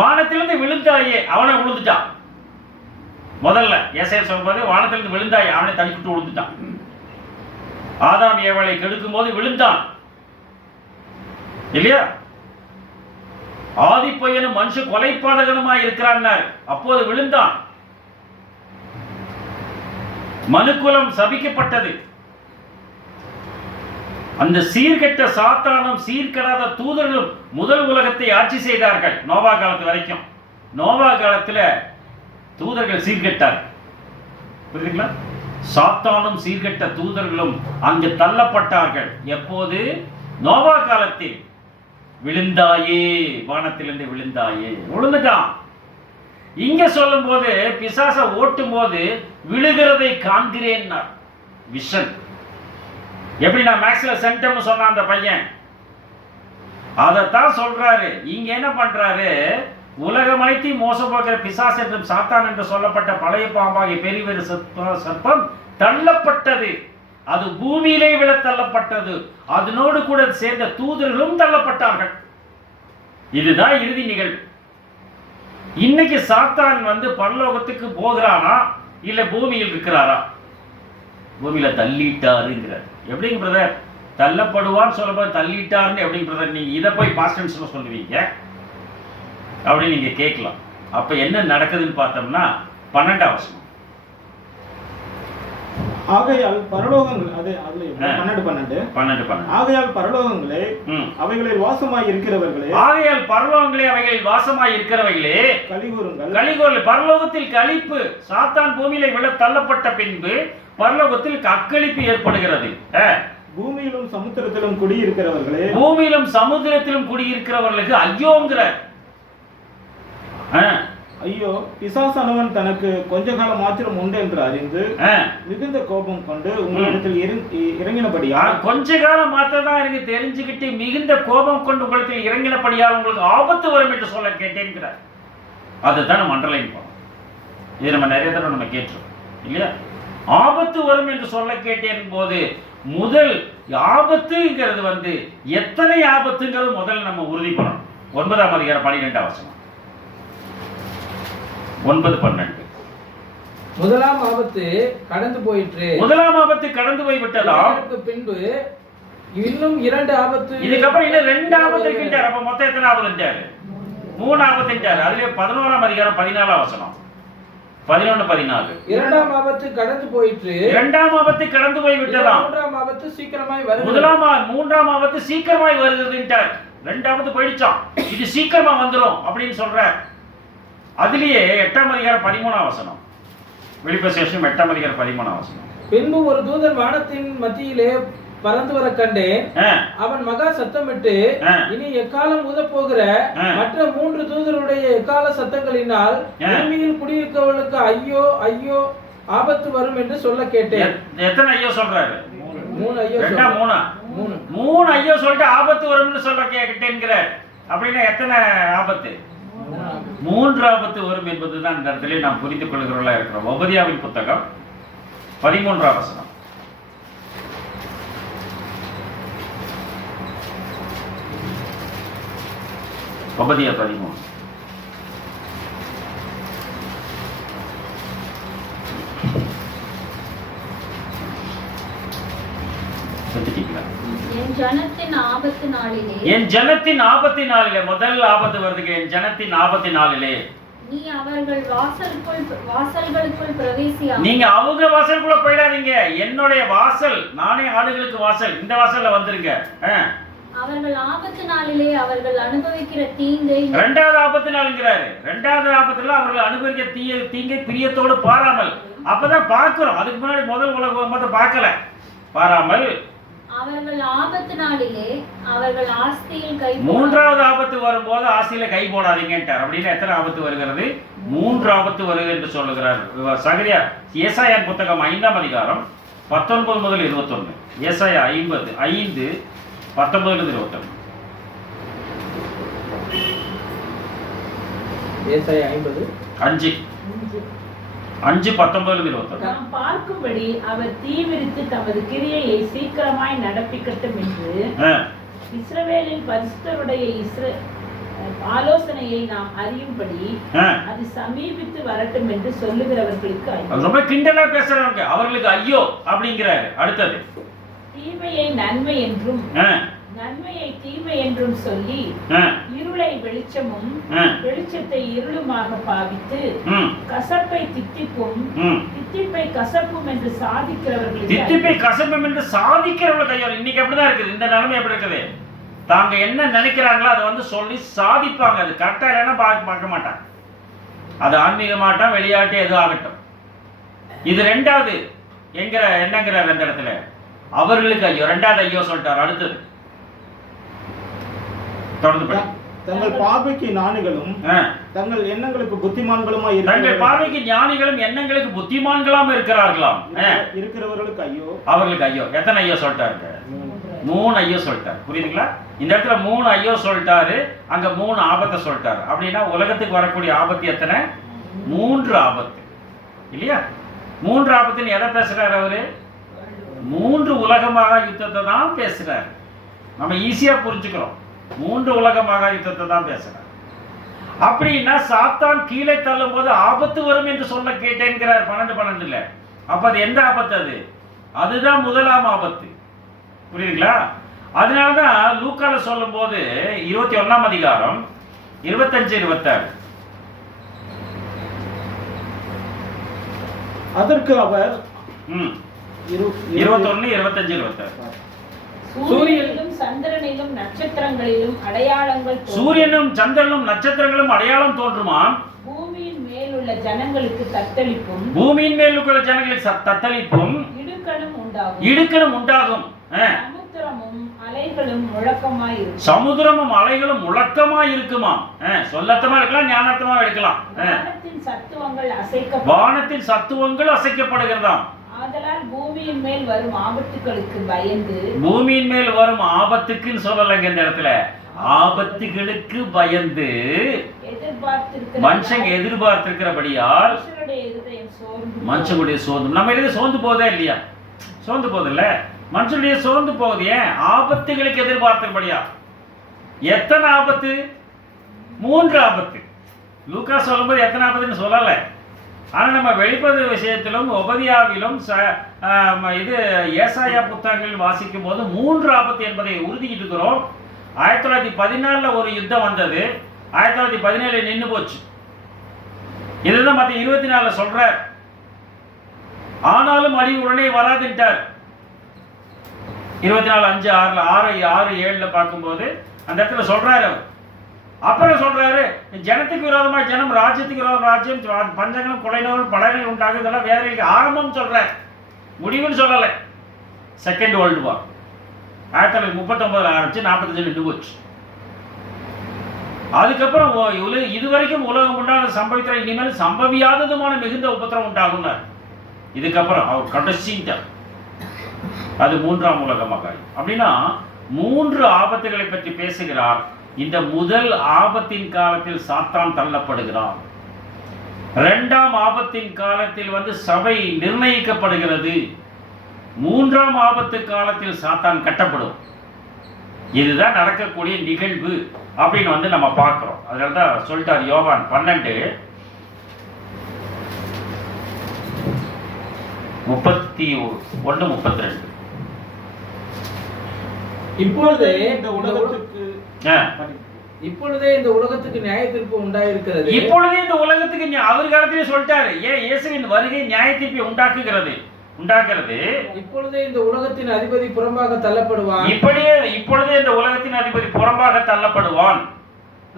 வானத்திலிருந்து விழுந்தாயே அவனை விழுந்துட்டான். முதல்ல ஏசாயா சொல்லும்போது வானத்திலிருந்து விழுந்தாயே அவனை தள்ளிக்கிட்டு விழுந்துட்டான். ஆதாம் ஏவாளை கெடுக்கும் போது விழுந்தான் இல்லையா? ஆதி பையனும் மனுஷ கொலைபாதகனுமாய் இருக்கிறான். அப்போது விழுந்தான். மனுக்குலம் சபிக்கப்பட்டது. அந்த சீர்கெட்ட சாத்தானும் சீர்கெடாத தூதர்களும் முதல் உலகத்தை ஆட்சி செய்தார்கள். நோவா காலத்து வரைக்கும். நோவா காலத்துல தூதர்கள் சீர்கெட்டார்கள். புரியுதுங்களா? சாத்தானும் சீர்கெட்ட தூதர்களும் அங்கு தள்ளப்பட்டார்கள். எப்போது? நோவா காலத்தில். விழுந்தாயே, வானத்திலிருந்து விழுந்துட்டான். இங்க சொல்லும் போது பிசாச ஓட்டும் போது விழுகிறதை காண்கிறேன். விஷன். எப்படி நான் மேக்ஸ்ல சென்டம் சொன்ன அந்த பையன் அதைத்தான் சொல்றாரு. இங்க என்ன பண்றாரு? உலகம் அனைத்தையும் மோசம் போகிற பிசாசு என்றும் சாத்தான் என்று சொல்லப்பட்ட பழைய பாம்பாகிய பெரிய சர்ப்பம் தள்ளப்பட்டது. அது பூமியிலே விழ தள்ளப்பட்டது. அதனோடு கூட சேர்ந்த தூதர்களும் தள்ளப்பட்டார்கள். இதுதான் இறுதி நிகழ்வு. இன்னைக்கு சாத்தான் பரலோகத்துக்கு போகிறானா இல்ல பூமியில் இருக்கிறாரா? பூமியில தள்ளிட்டாருங்கிறார். எப்படிங்க பிரதர்? தள்ளப்படுவான்னு சொல்லும்போது தள்ளிட்டாருன்னு எப்படிங்க பிரதர் நீங்க இதை போய் பாஸ்ட் டென்ஸ்ல சொல்லுவீங்க அப்படின்னு நீங்க கேட்கலாம். அப்ப என்ன நடக்குதுன்னு பார்த்தோம்னா 12ஆம் வசனம். ஆகையால் பரலோகங்கள் அதுல 12 ஆகையால் பரலோகங்களே அவைகளில் வாசமாய் இருக்கிறவர்களே அவைகளில் வாசமாய் இருக்கிறவர்களே கலிகூறுங்கள். பரலோகத்தில் களிப்பு. சாத்தான் பூமியில விழ தள்ளப்பட்ட பின்பு பரலோகத்தில் அக்களிப்பு ஏற்படுகிறது. பூமியிலும் சமுத்திரத்திலும் குடியிருக்கிறவர்களுக்கு ஐயோங்கிற. ஐயோ, பிசாசானவன் தனக்கு கொஞ்ச காலம் மாத்திரம் உண்டு என்று அறிந்து மிகுந்த கோபம் கொண்டு உங்களிடத்தில் இறங்கினபடியா. கொஞ்ச காலம் மாத்திரம் தான் எனக்கு தெரிஞ்சுக்கிட்டு மிகுந்த கோபம் கொண்டு உங்களிடத்தில் இறங்கினபடியால் உங்களுக்கு ஆபத்து வரும் என்று சொல்ல கேட்டேன்கிறார். அதுதான் நம்ம அண்டர்லைன் பண்ணோம். இது நம்ம நிறைய தடவை நம்ம கேட்டோம் இல்லையா? ஆபத்து வரும் என்று சொல்ல கேட்டேன் போது முதல் ஆபத்துங்கிறது எத்தனை ஆபத்துங்கிறது முதல்ல நம்ம உறுதி பண்ணணும். 9ஆம் அதிகாரம் 12ஆம் வசனம். 9:12. முதலாம் ஆபத்து கடந்து போயிற்று. முதலாம் ஆபத்து கடந்து போய் விட்டதா? பின்பு இன்னும் 2 ஆபத்து. இதுக்கப்புறம் இன்னும் 2 ஆபத்து இருக்கின்றார். அப்ப மொத்தம் எத்தனை ஆபத்துட்டாரு? 3 ஆபத்துட்டாரு. அதுல 11ஆம் அதிகாரம் 14ஆம் வசனம். 11-14. இரண்டாம் ஆபத்து கடந்து போயிற்று. இரண்டாம் ஆபத்து கடந்து போய் விட்டதா? மூன்றாம் ஆபத்து சீக்கிரமாய் வருகிறது. மூன்றாம் ஆபத்து சீக்கிரமாய் வருகிறதுன்றார். 2 ஆபத்து போயிடுச்சாம், இது சீக்கிரமா வந்துரும் அப்படின்னு சொல்ற. அதுலயே 8ஆம் அதிகாரம் 13ஆம் வசனம். வெளிப்பசேஷம் 8ஆம் அதிகாரம் 13ஆம் வசனம். பின்பு ஒரு தூதன் வானத்தின் மத்தியிலே பறந்து வர கண்டேன். அவன் மகா சத்தமிட்டு, இனி எக்காலம் ஊதப் போகிற மற்ற 3 தூதருடைய எக்கால சத்தங்களினால் பூமியில் குடியிருக்கவர்களுக்கு ஐயோ ஐயோ ஆபத்து வரும் என்று சொல்ல கேட்டேன். எத்தனை ஐயோ சொல்றாரு? 3 ஐயோ. 3 ஐயோ சொல்லிட்டு ஆபத்து வரும்னு சொல்ல கேட்டேன்கிறார். அப்படின்னா எத்தனை ஆபத்து? 3 ஆபத்து வரும் என்பதுதான் இந்த இடத்துல நாம் புரிந்து கொள்கிறவர்களா இருக்கிறோம். ஒபதியாவின் புத்தகம் 13ஆம் வசனம். ஒபதியா 13. என் ஜனத்தின் ஆபத்து நாளிலே முதல் ஆபத்து வருதுங்க. என் ஜனத்தின் ஆபத்து நாளிலே நீ அவர்கள் வாசல்களுக்குள் பிரவேசியா. நீங்க அவங்க வாசலுக்குள்ள போயிடாதீங்க. என்னுடைய வாசல், நானே ஆடுகளுக்கு வாசல், இந்த வாசல்ல வந்துருங்க. அவர்கள் ஆபத்து நாளிலே அவர்கள் அனுபவிக்கிற தீங்கை. 2வது ஆபத்து நாளுங்கிறாரு. 2வது ஆபத்துல அவர்கள் அனுபவிக்கிற தீங்கை பிரியத்தோடு பாராமல். அப்பதான் பார்க்கிறோம். அதுக்கு முன்னாடி முதல் உலகம் பார்க்கல. பாராமல் அவர்கள் ஆபத்து நாளிலே அவர்கள் ஆஸ்தியில் கை. 3வது ஆபத்து வரும்போது ஆஸ்தியில கை போடாதீங்கன்றார். அப்படின்னா எத்தனை ஆபத்து வருகிறது? 3 ஆபத்து வருகிறது என்று சொல்லுகிறார். சகரியா ஏசாயா புத்தகம் 5ஆம் அதிகாரம் 19 முதல் 21. ஏசாயா 5 19 21. ஏசாயா 5 5:19-21. நாம் பார்க்கும்படி அவர் தீவிரித்து தமது கிரியையை சீக்கிரமாய் நடப்பிக்கட்டும் என்று இஸ்ரவேலின் பரிசுத்தருடைய ஆலோசனையை நாம் அறியும்படி அது சமீபித்து வரட்டும் என்று சொல்லுகிறவர்களுக்கு ஐயோ. ரொம்ப கிண்டலா பேசுறவங்க அவர்களுக்கு ஐயோ அப்படிங்கிறாரு. அடுத்தது தீமையை நன்மை என்றும் நன்மையை தீமை என்றும் சொல்லி இருளை வெளிச்சமும் வெளிச்சத்தை இருளுமாக பாவித்து கசப்பை தித்திப்பும் தித்திப்பை கசப்பும் என்று சாதிக்கிறவர்களுக்கு ஐயோ. இன்னைக்கு அப்படிதான் இருக்குது. இந்த நிலைமை எப்படி இருக்குது? தாங்க என்ன நினைக்கிறாங்களோ அதை சொல்லி சாதிப்பாங்க. அது கரெக்டா இல்லைன்னா பார்க்க மாட்டாங்க. அது ஆன்மீக மாட்டம், வெளியாட்டு எது ஆகட்டும். இது 2வது என்னங்கிறார் அந்த இடத்துல? அவர்களுக்கு ஐயோ. 2வது ஐயோ சொல்லிட்டார். அடுத்தது தங்கள் பார்வைக்கு ஞானிகளும் தங்கள் எண்ணங்களுக்கு புத்திமான்களுமா இருக்கிறார்களாம். இருக்கிறவர்களுக்கு ஐயோ. அவர்களுக்கு ஐயோ. எத்தனை ஐயோ சொல்லிட்டாருங்க? 3 ஐயோ சொல்லிட்டாரு. புரியுதுங்களா? இந்த இடத்துல 3 ஐயோ சொல்லிட்டாரு. அங்க 3 ஆபத்தை சொல்லிட்டாரு. அப்படின்னா உலகத்துக்கு வரக்கூடிய ஆபத்து எத்தனை? 3 ஆபத்து இல்லையா? 3 ஆபத்துன்னு எதை பேசுறாரு அவரு? 3 உலகமாக யுத்தத்தை தான் பேசுறாரு. நம்ம ஈஸியா புரிஞ்சுக்கிறோம். 3 உலகமாக யுத்தத்தை தான் பேசுறாரு. அப்படின்னா சாத்தான் கீழே தள்ளும் போது ஆபத்து வரும் என்று சொல்ல கேட்டேன்கிறார் 12:12. அப்ப அது எந்த ஆபத்து? அதுதான் முதலாம் ஆபத்து. புரியுதுங்களா? அதனாலதான் லூக்கால சொல்லும் போது 21ஆம் அதிகாரம் 25-26. அதற்கு அவர் 21, 25, 26. சூரியனிலும் சந்திரனிலும் நட்சத்திரங்களிலும் அடையாளங்கள் தோன்றும். சூரியனும் சந்திரனும் நட்சத்திரங்களும் அடையாளம் தோன்றுமாம். பூமியின் மேல் உள்ள ஜனங்களுக்கு தத்தளிப்பும், பூமியின் மேல் உள்ள ஜனங்களுக்கு தத்தளிப்பும், இடுக்கணும் உண்டாகும். சமுத்திரமும் அலைகளும் முழக்கமாய் இருக்கும். சமுத்திரமும் அலைகளும் முழக்கமாய் இருக்குமாம். சொல்லத்தமா இருக்கலாம், ஞானத்தமா எடுக்கலாம். வானத்தின் சத்துவங்கள் அசைக்கப்படும். வானத்தின் சத்துவங்கள் அசைக்கப்படுகிறதாம். ஆதலால் பூமியின் மேல் வரும் ஆபத்துகளுக்கு பயந்து, பூமியின் மேல் வரும் ஆபத்துக்குன்னு சொல்லலைங்க இந்த இடத்துல, ஆபத்துகளுக்கு பயந்து மனுஷங்க எதிர்பார்த்திருக்கிறபடியால் மனுஷனுடைய சோர்ந்து, நம்ம எது சோர்ந்து போதே இல்லையா? சோர்ந்து போதில்ல, மனுஷனுடைய சோர்ந்து போகுது. ஏன்? ஆபத்துகளுக்கு எதிர்பார்த்திருப்படியா. எத்தனை ஆபத்து? 3 ஆபத்து. லூக்கா சொல்லும்போது எத்தனை ஆபத்துன்னு சொல்லலை. ஆனால் நம்ம வெளிப்பது விஷயத்திலும் உபதியாவிலும் இது ஏசாயா புத்தகங்கள் வாசிக்கும் போது 3 ஆபத்து என்பதை உறுதிக்கிட்டு இருக்கிறோம். 1914 ஒரு யுத்தம் வந்தது, 1917 நின்று போச்சு. இதுதான் மற்ற 24 சொல்றார். ஆனாலும் அழிவு உடனே வராதுட்டார். 24, 5, 6, 7 பார்க்கும்போது அந்த இடத்துல சொல்றாரு. அப்புறம் சொல்றாரு, ஜனத்துக்கு விரோதமாக ஜனம், ராஜ்யத்துக்கு விரோதம் ராஜ்யம், பஞ்சங்களும் கொலைநோயும் படைகள் உண்டாகும். இதெல்லாம் வேற ஆரம்பம் சொல்றார், முடிவுன்னு சொல்லலை. செகண்ட் வேர்ல்டு வார் 1939 ஆரம்பிச்சு 45 நின்று போச்சு. அதுக்கப்புறம் இதுவரைக்கும் உலகம் உண்டான சம்பவித்த இனிமேல் சம்பவியாததுமான மிகுந்த உபத்திரம் உண்டாகுனார். இதுக்கப்புறம் அவர் கடைசிட்டார். அது 3ஆம் உலக மகாயுத்தம். அப்படின்னா 3 ஆபத்துகளை பற்றி பேசுகிறார். இந்த முதல் ஆபத்தின் காலத்தில் சாத்தான் தள்ளப்படுகிறான். 2ஆம் ஆபத்தின் காலத்தில் சபை நிர்ணயிக்கப்படுகிறது. 3ஆம் ஆபத்து காலத்தில் சாத்தான் கட்டப்படும். இதுதான் நடக்கக்கூடிய நிகழ்வு அப்படின்னு நம்ம பார்க்கிறோம். அதனால தான் சொல்லிட்டார் யோவான் 12, 31, 32. இப்பொழுதே இந்த உலகத்துக்கு நியாய தீர்ப்பு உண்டாயிருக்கிறது. இப்பொழுதே இந்த உலகத்துக்கு அவர் காலத்திலே சொல்லிட்டாரு. ஏன்? இயேசுவின் வருகை நியாய தீர்ப்பை உண்டாக்குகிறது. இப்பொழுதே இந்த உலகத்தின் அதிபதி புறம்பாக தள்ளப்படுவான். இப்பொழுதே இந்த உலகத்தின் அதிபதி புறம்பாக தள்ளப்படுவான்.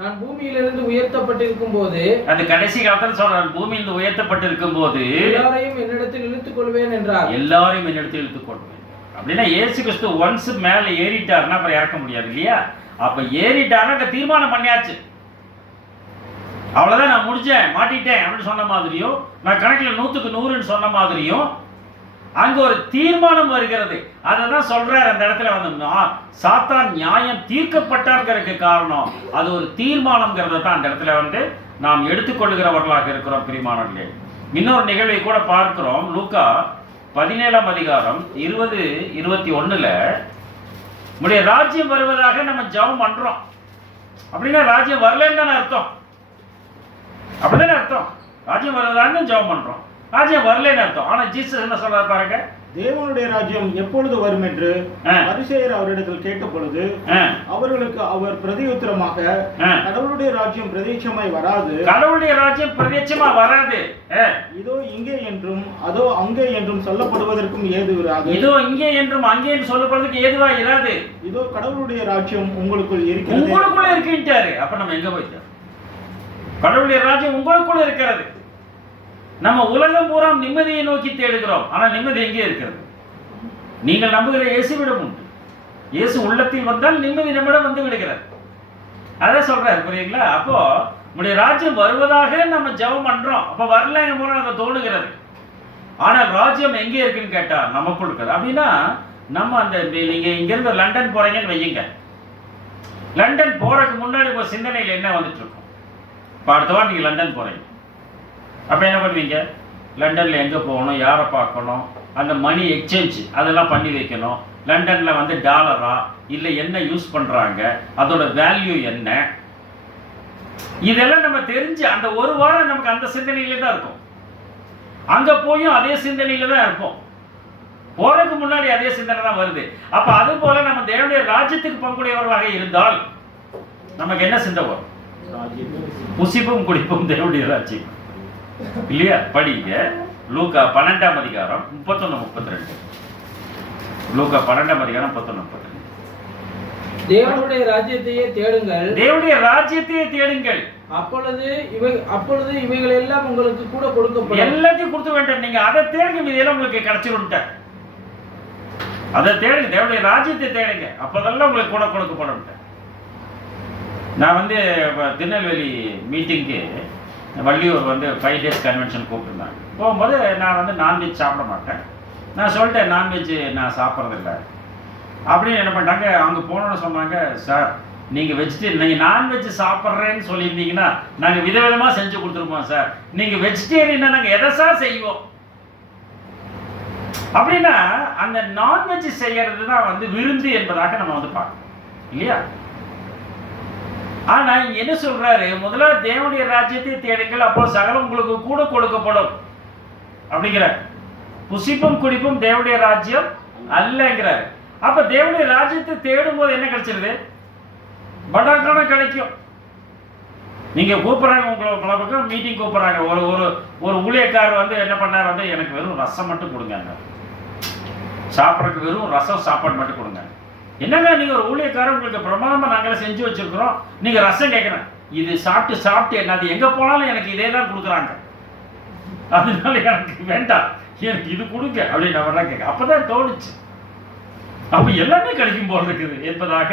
நான் பூமியிலிருந்து உயர்த்தப்பட்டிருக்கும் போது, அது கடைசி காலத்தில் சொல்றான், பூமியிலிருந்து உயர்த்தப்பட்டிருக்கும் போது எல்லாரையும் என்னிடத்தில் இழுத்துக் கொள்வேன் என்றார். எல்லாரையும் என்னிடத்தில் இழுத்துக் கொள்வேன் அப்படின்னா இயேசு கிறிஸ்து ஒன்ஸ் மேல ஏறிட்டாருன்னா அப்புறம் இறக்க முடியாது இல்லையா? அப்ப ஏறிட்டாருன்னா அங்க தீர்மானம் பண்ணியாச்சு. அவ்வளவுதான், நான் முடிச்சேன், மாட்டிட்டேன் அப்படின்னு சொன்ன மாதிரியும், நான் கணக்கில் 100க்கு 100ன்னு சொன்ன மாதிரியும் அங்க ஒரு தீர்மானம் வருகிறது. அதை தான் சொல்றாரு அந்த இடத்துல சாத்தான் நியாயம் தீர்க்கப்பட்டார்ங்கிறதுக்கு காரணம் அது ஒரு தீர்மானம்ங்கிறத தான் அந்த இடத்துல நாம் எடுத்துக்கொள்ளுகிறவர்களாக இருக்கிறோம் பிரியமானவர்களே. இன்னொரு நிகழ்வை கூட பார்க்கிறோம். லூக்கா 17ஆம் அதிகாரம் 20, 21 நம்முடைய ராஜ்யம் வருவதாக நம்ம ஜெபம் பண்றோம். அப்படின்னா ராஜ்யம் வரலன்னு தானே அர்த்தம். அப்படிதானே அர்த்தம். ராஜ்யம் வருவதாக ஜெபம் பண்றோம், ராஜ்யம் வரலன்னு அர்த்தம். ஆனா ஜீசஸ் என்ன சொல்றாரு பாருங்க, தேவனுடைய ராஜ்யம் எப்பொழுது வரும் என்று பரிசேயர் அவரிடத்தில் கேட்ட பொழுது அவர்களுக்கு அவர் பிரதியுத்தரமாக, கடவுளுடைய ராஜ்யம் பிரத்யட்சமாய் வராது. கடவுளுடைய ராஜ்யம் பிரத்யட்சமா வராது. இதோ இங்கே என்றும் அதோ அங்கே என்றும் சொல்லப்படுவதற்கும் ஏது இராது. இதோ இங்கே என்றும் அங்கே என்று சொல்லப்படுவதற்கு ஏதுவா இராது. இதோ கடவுளுடைய ராஜ்யம் உங்களுக்குள் இருக்கிறது. உங்களுக்குள்ள இருக்கின்றாரு. அப்ப நம்ம எங்க போயிட்டோம்? கடவுளுடைய ராஜ்யம் உங்களுக்குள்ள இருக்கிறது. நம்ம உலகம் பூரா நிம்மதியை நோக்கி தேடுகிறோம். ஆனால் நிம்மதி எங்கே இருக்கிறது? நீங்கள் நம்புகிற இயேசுவிடம் உண்டு. இயேசு உள்ளத்தில் வந்தால் நிம்மதி நம்மிடம் வந்து விடுகிறது. அதை சொல்றாரு, புரியுங்களா? அப்போ நம்முடைய ராஜ்யம் வருவதாக நம்ம ஜெபம் பண்றோம். அப்ப வரலங்க போல நம்ம தோணுகிறது. ஆனால் ராஜ்யம் எங்கே இருக்குன்னு கேட்டா நமக்குள் இருக்குது. அப்படின்னா நம்ம நீங்க இங்கிருந்து லண்டன் போறீங்கன்னு வையுங்க. லண்டன் போறதுக்கு முன்னாடி உங்க சிந்தனையில் என்ன வந்துட்டு இருக்கும்? இப்போ அடுத்த வாரம் நீங்க லண்டன் போறீங்க. அப்போ என்ன பண்ணுவீங்க? லண்டனில் எங்கே போகணும், யாரை பார்க்கணும், அந்த மணி எக்ஸ்சேஞ்ச் அதெல்லாம் பண்ணி வைக்கணும். லண்டனில் டாலரா இல்லை என்ன யூஸ் பண்ணுறாங்க, அதோட வேல்யூ என்ன, இதெல்லாம் நம்ம தெரிஞ்சு அந்த ஒரு வாரம் நமக்கு அந்த சிந்தனையில தான் இருக்கும். அங்கே போயும் அதே சிந்தனையில தான் இருப்போம். போறதுக்கு முன்னாடி அதே சிந்தனை தான் வருது. அப்போ அது போல நம்ம தேவனுடைய ராஜ்யத்துக்கு பங்குடையவர்களாக இருந்தால் நமக்கு என்ன சிந்தை வரும்? புசிப்பும் குடிப்பும் தேவனுடைய ராஜ்யம் இல்லையா? படிங்க. லூக்கா 12ஆம் அதிகாரம் 31-32. லூக்கா 12ஆம் அதிகாரம் 31-32. தேவனுடைய ராஜ்யத்தையே தேடுங்கள், தேவனுடைய ராஜ்யத்தையே தேடுங்கள், அப்பொழுது இவைகள் எல்லாம் உங்களுக்கு கூட கொடுக்கப்படும். எல்லாத்தையும் கொடுத்து வேண்டாம், நீங்க அதை தேடுங்க, இதெல்லாம் உங்களுக்கு கிடைச்சிருட்ட. அதை தேடுங்க, தேவனுடைய ராஜ்யத்தை தேடுங்க, அப்போதெல்லாம் உங்களுக்கு கூட கொடுக்கப்படும். நான் வந்து திருநெல்வேலி மீட்டிங்க்கு வள்ளியூர் வந்து 5 டேஸ் கன்வென்ஷன் கூப்பிட்டுருந்தாங்க. போகும்போது நான் வந்து நான்வெஜ் சாப்பிட மாட்டேன், நான் சொல்லிட்டேன் நான்வெஜ் நான் சாப்பிட்றதில்ல அப்படின்னு. என்ன பண்ணிட்டாங்க, அங்கே போனோன்னு சொன்னாங்க, சார் நீங்கள் வெஜிடேரியன், நீங்கள் நான்வெஜ் சாப்பிட்றேன்னு சொல்லியிருந்தீங்கன்னா நாங்கள் விதவிதமாக செஞ்சு கொடுத்துருப்போம் சார், நீங்கள் வெஜிடேரியனா நாங்கள் எதை சார் செய்வோம் அப்படின்னா. அந்த நான்வெஜ் செய்யறது தான் வந்து விருந்து என்பதாக நம்ம வந்து பார்க்கணும் இல்லையா. ஆனா இங்க என்ன சொல்றாரு, முதல்ல தேவனுடைய ராஜ்யத்தை தேடுங்கள், அப்போ சகலம் உங்களுக்கு கூட கொடுக்கப்படும் அப்படிங்கிற. புசிப்பும் குடிப்பும் தேவனுடைய ராஜ்யம் அல்லங்கிறாரு. அப்ப தேவனுடைய ராஜ்யத்தை தேடும் போது என்ன கிடைச்சிருது, படாக்கான கிடைக்கும். நீங்க கூப்பிடுறாங்க, உங்களை பக்கம் மீட்டிங் கூப்பிடுறாங்க, ஒரு ஒரு ஒரு ஊழியக்காரர் வந்து என்ன பண்ணார், வந்து எனக்கு வெறும் ரசம் மட்டும் கொடுங்க, சாப்பிட்றதுக்கு வெறும் ரசம் சாப்பாடு மட்டும் கொடுங்க. என்னங்க நீங்க ஒரு ஊழியக்காரர், உங்களுக்கு பிரமாதமா நாங்களே செஞ்சு வச்சிருக்கிறோம், நீங்க ரசம் கேட்கிறேன். இது சாப்பிட்டு சாப்பிட்டு என்னது, எங்க போனாலும் எனக்கு இதே தான் கொடுக்குறாங்க, அதனால எனக்கு வேண்டாம், எனக்கு இது கொடுங்க அப்படின்னு அவரெல்லாம் கேட்க. அப்பதான் தோணுச்சு, அப்ப எல்லாமே கிடைக்கும் போல் இருக்குது என்பதாக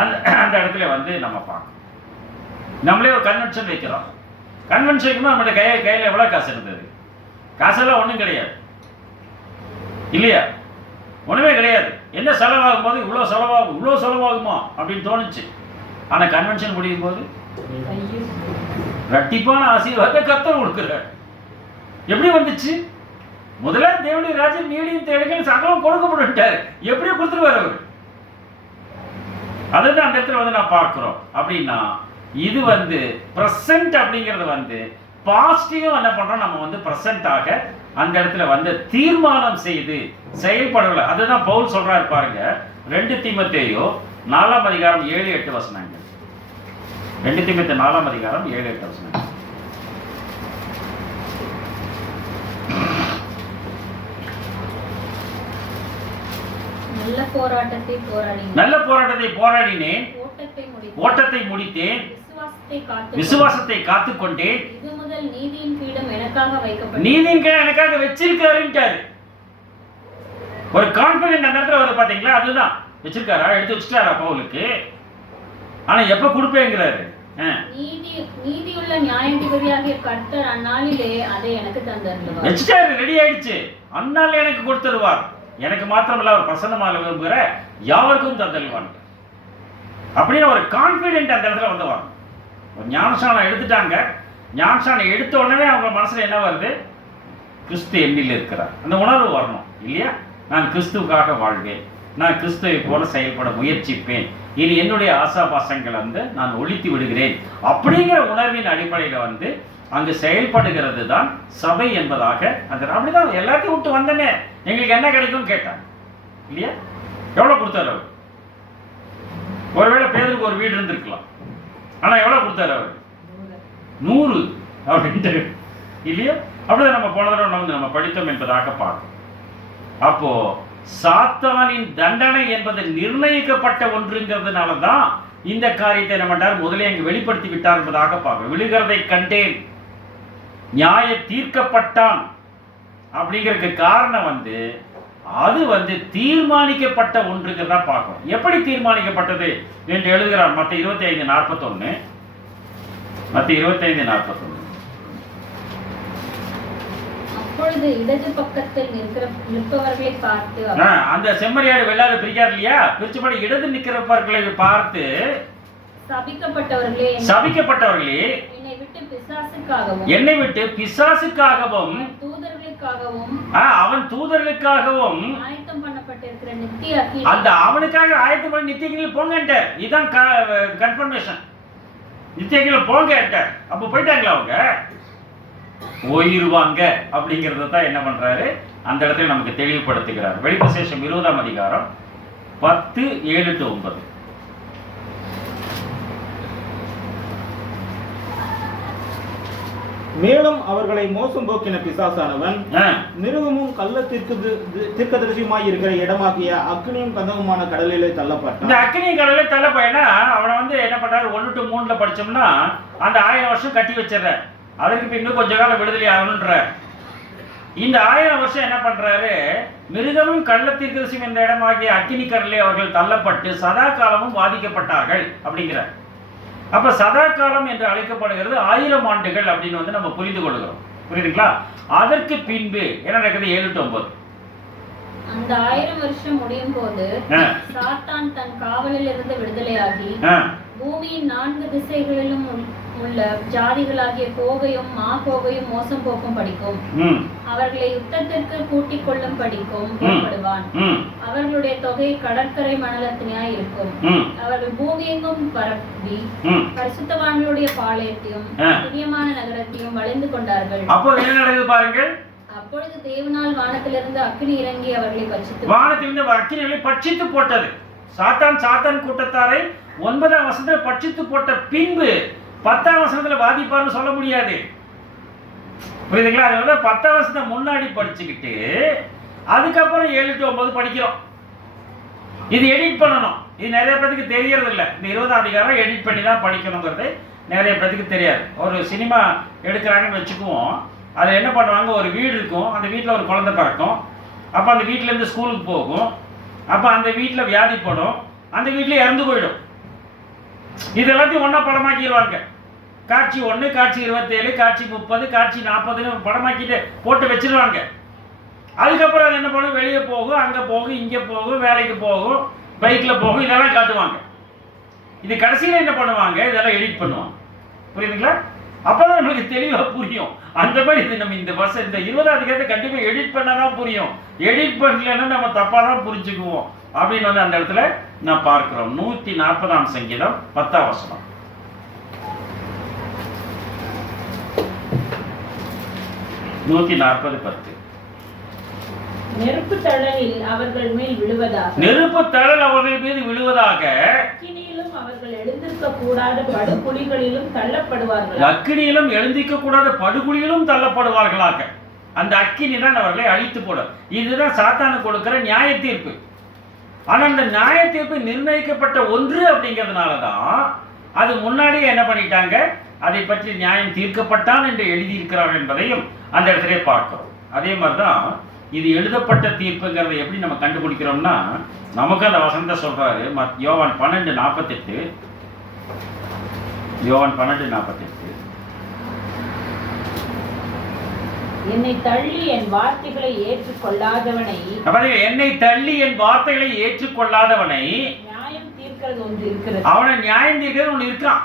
அந்த அந்த இடத்துல வந்து நம்ம பார்க்கணும். நம்மளே ஒரு கன்வென்ஷன் வைக்கிறோம், கன்வென்ஷனுக்கு நம்மளோட கையில் எவ்வளோ காசு இருந்தது, காசெல்லாம் ஒன்றும் கிடையாது இல்லையா, ஒன்றுமே கிடையாது. என்ன செலவாகும் போது இவ்வளோ செலவாகுமா அப்படின்னு தோணுச்சு. ஆனால் கன்வென்ஷன் முடியும் போது இரட்டிப்பான ஆசீர்வாதத்தை கர்த்தர் கொடுக்குறார். எப்படி வந்துச்சு, முதல்ல தேவனுடைய ராஜ்யம் நீடியும் தேடுங்கள், சகலம் கொடுக்கப்பட்டுட்டார், எப்படியோ கொடுத்துருவார் அவர். அதுதான் அந்த இடத்துல வந்து நான் பார்க்கிறோம். அப்படின்னா இது வந்து பிரசன்ட் அப்படிங்கிறது வந்து பாசிட்டிவா என்ன பண்றோம், நம்ம வந்து பிரசன்டாக அந்த இடத்துல வந்து தீர்மானம் செய்து செயல்படல. அதுதான் பவுல் சொல்றாரு பாருங்க, 2 தீமோத்தேயு 4ஆம் அதிகாரம் 7-8 வசனங்கள். 2 தீமோத்தேயு 4ஆம் அதிகாரம் 7-8 வசனங்கள். நல்ல போராட்டத்தை போராடினேன், ஓட்டத்தை முடித்தேன், விசுவாசத்தை காத்துக்கொண்டேன். இது முதல் நீதியின் பீடம் எனக்காக வைக்கப்பட்டது. நீதியின் கீழ் எனக்காக வச்சிருக்காருன்றாரு. ஒரு கான்ஃபிடென்ட் அந்த இடத்துல வரும் பாத்தீங்களா, அதுதான் வச்சிருக்காரா, எடுத்து வச்சுட்டாரா பவுலுக்கு. ஆனா எப்ப கொடுப்பேங்கிறாரு, நீதியுள்ள நியாயாதிபதியாகிய கர்த்தர் அந்நாளிலே அதை எனக்கு தந்தருளுவார். வச்சுட்டாரு, ரெடி ஆயிடுச்சு, அந்நாள் எனக்கு கொடுத்துருவார், எனக்கு மாத்திரமல்ல அவர் பிரசன்னமாக விரும்புகிற யாருக்கும் தந்தருவார் அப்படின்னு ஒரு கான்ஃபிடென்ட் அந்த இடத்துல வந்து வரும். ஒரு ஞானஸ்நானம் எடுத்துட்டாங்க, ஞானஸ்நானம் எடுத்த உடனே அவங்க மனசுல என்ன வருது, கிறிஸ்து என்னில் இருக்கிறார், அந்த உணர்வு வரணும் இல்லையா. நான் கிறிஸ்துவுக்காக வாழ்வேன், நான் கிறிஸ்துவை போல செயல்பட முயற்சிப்பேன், இனி என்னுடைய ஆசாபாசங்களை வந்து நான் ஒழித்து விடுகிறேன் அப்படிங்கிற உணர்வின் அடிப்படையில் வந்து அங்கு செயல்படுகிறது தான் சபை என்பதாக. அந்த அப்படிதான் எல்லாத்தையும் விட்டு வந்தனே, எங்களுக்கு என்ன கிடைக்கும் கேட்டாங்க இல்லையா. எவ்வளவு கொடுத்தாரு அவர், ஒருவேளை பேருக்கு ஒரு வீடு இருந்திருக்கலாம், ஆனா எவ்வளவு கொடுத்தாரு அவர், 100 அப்படின்ட்டு இல்லையா. அப்படிதான் நம்ம போன தடவை வந்து நம்ம படித்தோம் என்பதாக பார்க்கணும். அப்போ சாத்தானின் தண்டனை என்பது நிர்ணயிக்கப்பட்ட ஒன்றுங்கிறதுனால தான் இந்த காரியத்தை நம்ம முதலே அங்கு வெளிப்படுத்தி விட்டார் என்பதாக பார்க்கணும். விழுகிறதை கண்டேன், நியாய தீர்க்கப்பட்டான் அப்படிங்கிறதுக்கு காரணம் வந்து அது வந்து தீர்மானிக்கப்பட்ட ஒன்றுங்கிறதா பார்க்கணும். எப்படி தீர்மானிக்கப்பட்டது என்று எழுதுகிறார் மத்திய 25:41. மத்திய 25:41. அப்பொழுது இடது பக்கத்தில் நிற்பவர்களை பார்த்து, அந்த செம்மறியாடு வெள்ளாடு பிரிக்கார் இல்லையா, பிரிச்சுபடி இடது நிற்கிறவர்களை பார்த்து, சபிக்கப்பட்டவர்களே என்னை விட்டு பிசாசுக்காகவும் அவன் தூதர்களுக்காகவும் ஆயத்தம் பண்ணப்பட்டிருக்கிற நித்திய அக்கினி, அந்த அவனுக்காக ஆயத்தம் பண்ண நித்திய அக்கினியில் போங்கன்றார். இதுதான் கன்ஃபர்மேஷன், நித்திய அக்கினியில் போங்கன்றார். அப்போ போயிட்டாங்களா அவங்க, போயிருவாங்க அப்படிங்கிறத தான் என்ன பண்றாரு அந்த இடத்துல நமக்கு தெளிவுபடுத்துகிறார். வெளிப்பசேஷம் 20ஆம் அதிகாரம் 10:7-9. மேலும் அவர்களை மோசம் போக்கின பிசாசானவன் மிருகமும் கள்ளத்திற்கு தீர்க்கதரிசியுமாய் இருக்கிற இடமாகிய அக்னியும் கந்தகமான கடலிலே தள்ளப்பட்டான். இந்த அக்னியும் கடலிலே தள்ளப்பட்டா அவனை வந்து என்ன பண்றாரு, 1 to 3 படிச்சோம்னா அந்த 1000 வருஷம் கட்டி வச்சிடற, அதற்கு இன்னும் கொஞ்ச காலம் விடுதலை ஆகணுன்ற. இந்த 1000 வருஷம் என்ன பண்றாரு, மிருகமும் கள்ளத்திற்கு இந்த இடமாகிய அக்னி கடலிலே அவர்கள் தள்ளப்பட்டு சதா காலமும் பாதிக்கப்பட்டார்கள் அப்படிங்கிறார். அப்ப சதா காலம் என்று அழைக்கப்படுகிறது 1000 ஆண்டுகள் அப்படின்னு வந்து நம்ம புரிந்து கொள்கிறோம். புரியுதுங்களா? அதற்கு பின்பு என்ன நடக்குது, 7 to 9. அந்த 1000 வருஷம் முடியும் போது சாத்தான் தன் காவலில் இருந்து விடுதலையாகி பூமியின் 4 திசைகளிலும் உள்ள ஜாதிகளாகிய கோகையும் மாகோகையும் மோசம் போக்கும் படிக்கும் அவர்களை யுத்தத்திற்கு கூட்டிக் கொள்ளும் படிக்கும் புறப்படுவான். அவர்களுடைய தொகை கடற்கரை மணலத்தினாய் இருக்கும். அவர்கள் பூமியெங்கும் பரப்பி பரிசுத்தவான்களுடைய பாளையத்தையும் பிரியமான நகரத்தையும் வளைந்து கொண்டார்கள். அப்போது என்ன நடக்குது பாருங்கள். அப்பொழுது தேவனால் வானத்திலிருந்து அக்கினி இறங்கி அவர்களை பட்சித்து வானத்திலிருந்து அக்கினிகளை பட்சித்து போட்டது. சாத்தான் கூட்டத்தாரை 9ஆம் வசனத்துல பட்சித்து போட்ட பின்பு 10ஆம் வசனத்துல பாதிப்பார்னு சொல்ல முடியாது. புரியுதுங்களா? அதனால 10ஆம் வசனத்தை முன்னாடி படிச்சுக்கிட்டு அதுக்கப்புறம் 7 to 9 படிக்கிறோம். இது எடிட் பண்ணணும். இது நிறைய பேருக்கு தெரியறது இல்லை. இந்த 20ஆம் அதிகாரம் எடிட் பண்ணி தான் படிக்கணுங்கிறது நிறைய பேருக்கு தெரியாது. ஒரு சினிமா எடுக்கிறாங்கன்னு வச்சுக்குவோம். அது என்ன பண்ணுவாங்க, ஒரு வீடு இருக்கும், அந்த வீட்டில் ஒரு குழந்தை பிறக்கும், அப்போ அந்த வீட்டிலேருந்து ஸ்கூலுக்கு போகும், அப்போ அந்த வீட்டில் வியாதிப்படும், அந்த வீட்டில் இறந்து போயிடும். இது எல்லாத்தையும் ஒன்றா படமாக்கிடுவாங்க. காட்சி 1, காட்சி 27, காட்சி 30, காட்சி 40 படமாக்கிட்டு போட்டு வச்சிருவாங்க. அதுக்கப்புறம் அது என்ன பண்ணும், வெளியே போகும், அங்கே போகும், இங்கே போகும், வேலைக்கு போகும், பைக்கில் போகும், இதெல்லாம் காட்டுவாங்க. இது கடைசியில் என்ன பண்ணுவாங்க, இதெல்லாம் எடிட் பண்ணுவாங்க. புரியுதுங்களா? அப்போதான் நம்மளுக்கு தெளிவாக புரியும். அந்த மாதிரி இது நம்ம இந்த 20ஆம் அதிகாரத்தை கண்டிப்பாக எடிட் பண்ணாதான் புரியும். எடிட் பண்ணலன்னா நம்ம தப்பாக தான் புரிஞ்சுக்குவோம் அப்படின்னு வந்து அந்த இடத்துல நான் பார்க்கிறோம். 140ஆம் சங்கீதம் 10ஆம் வசனம். நெருப்பு தழலில் அவர்கள் மேல் விழுவதாக, நெருப்பு தழல் அவர்கள் மீது விழுவதாக, அக்கினியிலும் அவர்கள் எழுந்திருக்க கூடாத படுகுழிகளிலும் தள்ளப்படுவார்கள், அக்கினியிலும் எழுந்திருக்க கூடாத படுகுழியிலும் தள்ளப்படுவார்களாக. அந்த அக்கினி தான் அவர்களை அழித்து போடும். இதுதான் சாத்தானுக்கு கொடுக்கிற நியாய தீர்ப்பு. ஆனால் அந்த நியாய தீர்ப்பு நிர்ணயிக்கப்பட்ட ஒன்று அப்படிங்கிறதுனால தான் அது முன்னாடியே என்ன பண்ணிட்டாங்க, அதை பற்றி நியாயம் தீர்க்கப்பட்டான் என்று எழுதியிருக்கிறார்கள் என்பதையும் அந்த இடத்திலே பார்க்கிறோம். அதே மாதிரி தான் இது எழுதப்பட்ட தீர்ப்புங்கிறத எப்படி நம்ம கண்டுபிடிக்கிறோம்னா, நமக்கு அந்த வசனத்தை சொல்றாரு. யோவான் 12:48, யோவான் 12:48, என்னை தள்ளி என் வார்த்தைகளை ஏற்றுக்கொள்ளாதவனை, என்னை தள்ளி என் வார்த்தைகளை ஏற்றுக்கொள்ளாதவனை நியாயம் தீர்க்கிறது ஒன்று இருக்கிறது. அவனை நியாயம் தீர்க்கிறது ஒன்று இருக்கான்.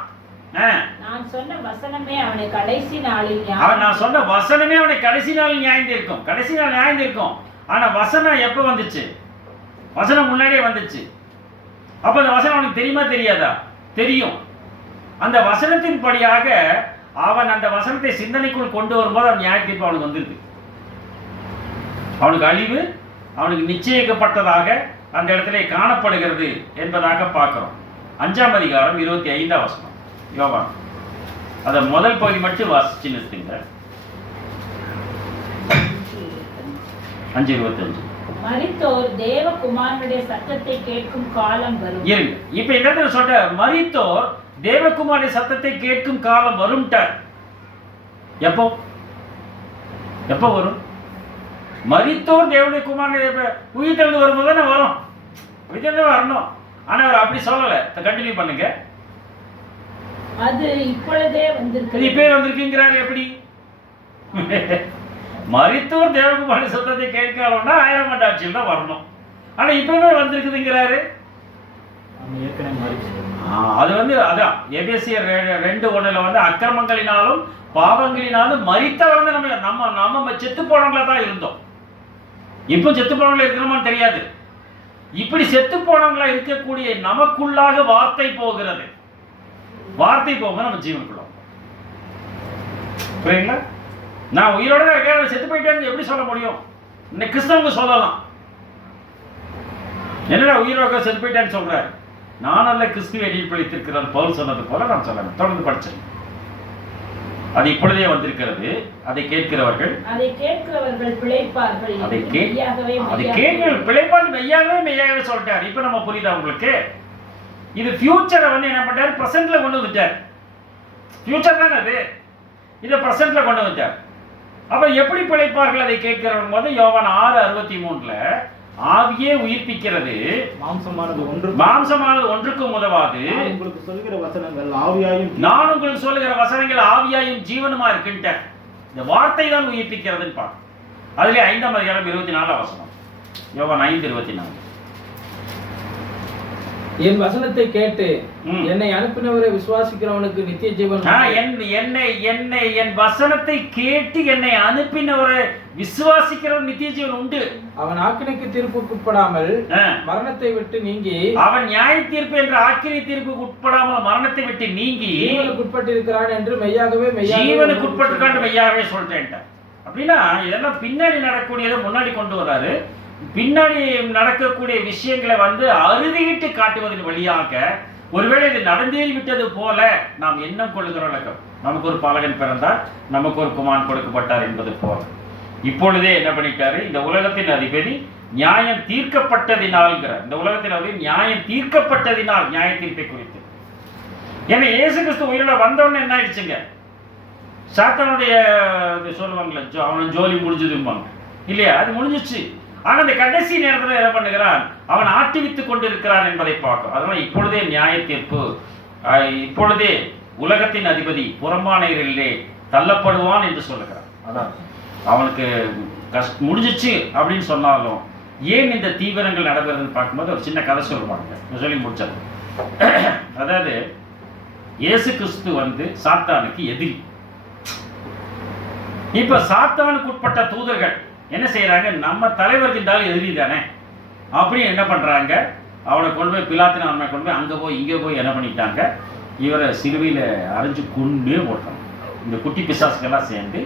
நான் சொன்ன வசனமே அவனை கடைசி நாளில் நான் சொன்ன வசனமே அவனை கடைசி நாளில் நியாயம் தீர்க்கும். கடைசி நாள் நியாயம் தீர்க்கும். ஆனா வசனம் எப்ப வந்துச்சு? வசனம் முன்னாடியே வந்துச்சு. அப்ப அந்த வசனம் அவனுக்கு தெரியுமா தெரியாதா? தெரியும். அந்த வசனத்தின் படியாக அவன் அந்த வசனத்தை சிந்தனைக்குள் கொண்டு வரும்போது அவன் நியாய தீர்ப்பு அவனுக்கு வந்துருக்கு. அவனுக்கு அழிவு அவனுக்கு நிச்சயிக்கப்பட்டதாக அந்த இடத்திலே காணப்படுகிறது என்பதாக பார்க்கிறோம். 5ஆம் அதிகாரம் 25ஆம் வசனம் யோவான். அத முதல் பகுதி மட்டும் வாசிச்சு நிறுத்துங்க. 5:25. மரித்தோர் தேவகுமாரனுடைய சத்தத்தை கேட்கும் காலம் வரும். இருங்க, இப்ப இந்த இடத்துல சொல்ற மரித்தோர் தேவகுமாரனுடைய சத்தத்தை கேட்கும் காலம் வரும். எப்போ எப்போ வரும்? மரித்தோர் தேவனுடைய குமாரனுடைய உயிர்த்தெழுந்து வரும்போது தானே வரும். உயிர்த்தெழுந்து வரணும். ஆனா அவர் அப்படி சொல்லல. கண்டினியூ பண்ணுங்க. அது இப்பொழுதே வந்திருக்கு. இப்பே வந்திருக்குங்கிறாரு. எப்படி? மரித்தோர் தேவகுமாரனுடைய சத்தத்தை கேட்கணும்னா 1000 ஆண்டு ஆட்சியில் தான் வரணும். ஆனா இப்பவே வந்திருக்குதுங்கிறாரு. அது வந்து அதான் எபேசியர் 2:1 வந்து அக்கிரமங்களினாலும் பாவங்களினாலும் மரித்தவங்க நம்ம செத்து போனவங்களா தான் இருந்தோம். இப்போ செத்து போனவங்களா இருக்கிறோமான்னு தெரியாது. இப்படி செத்து போனவங்களா இருக்கக்கூடிய நமக்குள்ளாக வார்த்தை போகிறது. வார்த்தை போகும்போது நம்ம ஜீவனுக்குள்ள புரியுங்களா? நான் உயிரோட தான் இருக்கேன், செத்து போயிட்டேன்னு எப்படி சொல்ல முடியும்? இன்னைக்கு கிறிஸ்தவங்க சொல்லலாம், என்னடா உயிரோட செத்து போயிட்டேன்னு சொல்றாரு. நான் அல்ல கிறிஸ்துவை எடிட் பழித்திருக்கிறார் பவுல் சொன்னது போல நான் சொல்லணும். தொடர்ந்து படிச்சேன். அது இப்பொழுதே வந்திருக்கிறது. அதை கேட்கிறவர்கள் பிழைப்பார்கள். அதை கேட்கிறவர்கள் பிழைப்பார்கள். மெய்யாகவே சொல்லிட்டார். இப்ப நம்ம புரியுதா உங்களுக்கு? இது ஃபியூச்சரை வந்து என்ன பண்ணார்? பிரசன்ட்ல கொண்டு வந்துட்டார். ஃபியூச்சர் தானே அது, இதை பிரசன்ட்ல கொண்டு வந்துட்டார். அப்ப எப்படி பிழைப்பார்கள் அதை கேட்கிறவர்கள் போது யோவான் 6:63 ஆவியே உயிர்ப்பிக்கிறது, மாம்சமானது ஒன்றுக்கும் உதவாது. நான் உங்களுக்கு சொல்லுகிற வசனங்கள் ஆவியாயும் ஜீவனுமா இருக்கின்ற இந்த வார்த்தை தான் உயிர்ப்பிக்கிறதுன்னு பார்க்க. அதுல 5ஆம் அதிகாரம் 24 வசனம், யோவான் 5:24. என் வசனத்தை கேட்டு என்னை அனுப்பினவரை விசுவாசிக்கிறவனுக்கு நித்திய ஜீவன். என் வசனத்தை கேட்டு என்னை அனுப்பினவரை விசுவாசிக்கிறவன் நித்திய ஜீவன் உண்டு. அவன் ஆக்கினைக்கு தீர்ப்புக்கு உட்படாமல் மரணத்தை விட்டு நீங்கி, அவன் நியாய தீர்ப்பு என்ற ஆக்கினை தீர்ப்புக்கு உட்படாமல் மரணத்தை விட்டு நீங்கி ஜீவனுக்கு உட்பட்டிருக்கிறான் என்று ஜீவனுக்கு உட்பட்டிருக்கான் மெய்யாகவே சொல்றேன். அப்படின்னா இதெல்லாம் பின்னாடி நடக்கூடியதை முன்னாடி கொண்டு வராரு. பின்னாடி நடக்கக்கூடிய விஷயங்களை வந்து அறுதியிட்டு காட்டுவதன் வழியாக ஒருவேளை இது நடந்தே விட்டது போல நாம் எண்ணம் கொள்ளுகிற வழக்கம். நமக்கு ஒரு பாலகன் பிறந்தார், நமக்கு ஒரு குமாரன் கொடுக்கப்பட்டார் என்பது போல இப்பொழுதே என்ன பண்ணிட்டாரு? இந்த உலகத்தின் அதிபதி நியாயம் தீர்க்கப்பட்டதினால்ங்கிற, இந்த உலகத்தின் அதிபதி நியாயம் தீர்க்கப்பட்டதினால் நியாய தீர்ப்பை குறித்து. ஏன்னா இயேசு கிறிஸ்து உயிரோட வந்தவொடனே என்ன ஆயிடுச்சுங்க? சாத்தானுடைய சொல்லுவாங்களே, அவன் ஜோலி முடிஞ்சதும்பாங்க இல்லையா? அது முடிஞ்சிச்சு. ஆனா அந்த கடைசி நேரத்தில் என்ன பண்ணுகிறான்? அவன் ஆட்டிவித்துக் கொண்டிருக்கிறான் என்பதை பார்க்கும். அதனால இப்பொழுதே நியாய தீர்ப்பு, இப்பொழுதே உலகத்தின் அதிபதி புறம்பானைகளிலே தள்ளப்படுவான் என்று சொல்லுகிறான். அதான் அவனுக்கு முடிஞ்சிச்சு அப்படின்னு சொன்னாலும் ஏன் இந்த தீவிரங்கள் நடைபெறுதுன்னு பார்க்கும்போது ஒரு சின்ன கதை சொல்லுவாங்க, சொல்லி முடிச்சது. அதாவது இயேசு கிறிஸ்து வந்து சாத்தானுக்கு எதிரி. இப்ப சாத்தானுக்கு உட்பட்ட தூதர்கள் என்ன செய்யறாங்க? நம்ம தலைவருக்கு இருந்தாலும் எதிரி தானே அப்படின்னு என்ன பண்றாங்க? அவனை கொண்டு போய் பிலாத்தின அவனை கொண்டு போய் அங்கே போய் இங்கே போய் என்ன பண்ணிட்டாங்க? இவரை சிலுவையில் அரைஞ்சு கொண்டே போட்டாங்க. இந்த குட்டி பிசாசுக்கெல்லாம் சேர்ந்து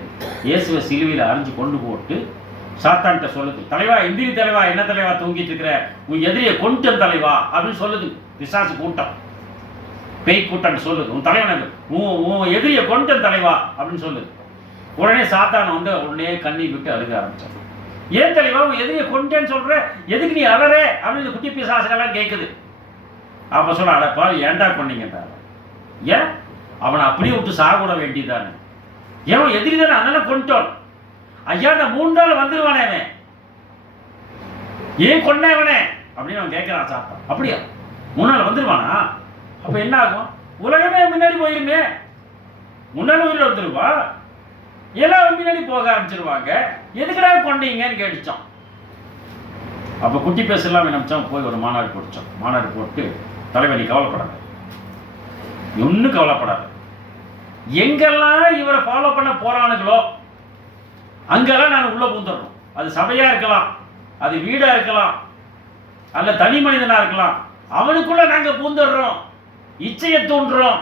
இயேசுவை சிலுவையில் அரைஞ்சு கொண்டு போட்டு சாத்தான்கிட்ட சொல்லுது, தலைவா, எந்திரி தலைவா, என்ன தலைவா தூங்கிட்டு இருக்கிற, உன் எதிரியை கொண்டு தலைவா அப்படின்னு சொல்லுது. பிசாசு கூட்டம், பேய் கூட்டம் சொல்லுது, உன் தலைவன் உன் எதிரியை கொண்டு தலைவா அப்படின்னு சொல்லுது. உடனே சாத்தான் வந்து உடனே கண்ணீர் விட்டு அழுக ஆரம்பிச்சான். ஏன் தலைவா உன் எதிரியை கொண்டேன்னு சொல்ற, எதுக்கு நீ அழறே அப்படின்னு குட்டி பிசாசுகள்லாம் கேட்குது. அப்ப சொல்ல, அடப்பா ஏன்டா கொண்டீங்கன்றா. ஏன் அவனை அப்படியே விட்டு சாகுட வேண்டியதானே, ஏன் எதிரி தானே, அதனால கொண்டோம். ஐயா நான் 3 நாள் வந்துடுவானே அவன், ஏன் கொண்டவனே அப்படின்னு அவன் கேட்கிறான் சாத்தான். அப்படியா 3 நாள் வந்துடுவானா? அப்ப என்ன ஆகும்? உலகமே முன்னாடி போயிருமே, முன்னாடி உயிரில் வந்துருவா, எல்லாம் முன்னாடி போக ஆரம்பிச்சிருவாங்க. எதுக்குடா கொண்டீங்கன்னு கேட்டுச்சோம். அப்ப குட்டி பேசலாம் நினைச்சோம். போய் ஒரு மாநாடு போட்டுச்சோம். மாநாடு போட்டு, தலைவர் நீ கவலைப்படாத, ஒன்னும் கவலைப்படாத, எங்கெல்லாம் இவரை ஃபாலோ பண்ண போறானுங்களோ அங்கெல்லாம் நான் உள்ள பூந்துடணும். அது சபையா இருக்கலாம், அது வீடா இருக்கலாம், அல்ல தனி மனிதனா இருக்கலாம், அவனுக்குள்ள நாங்க பூந்துடுறோம், இச்சையை தூண்டுறோம்,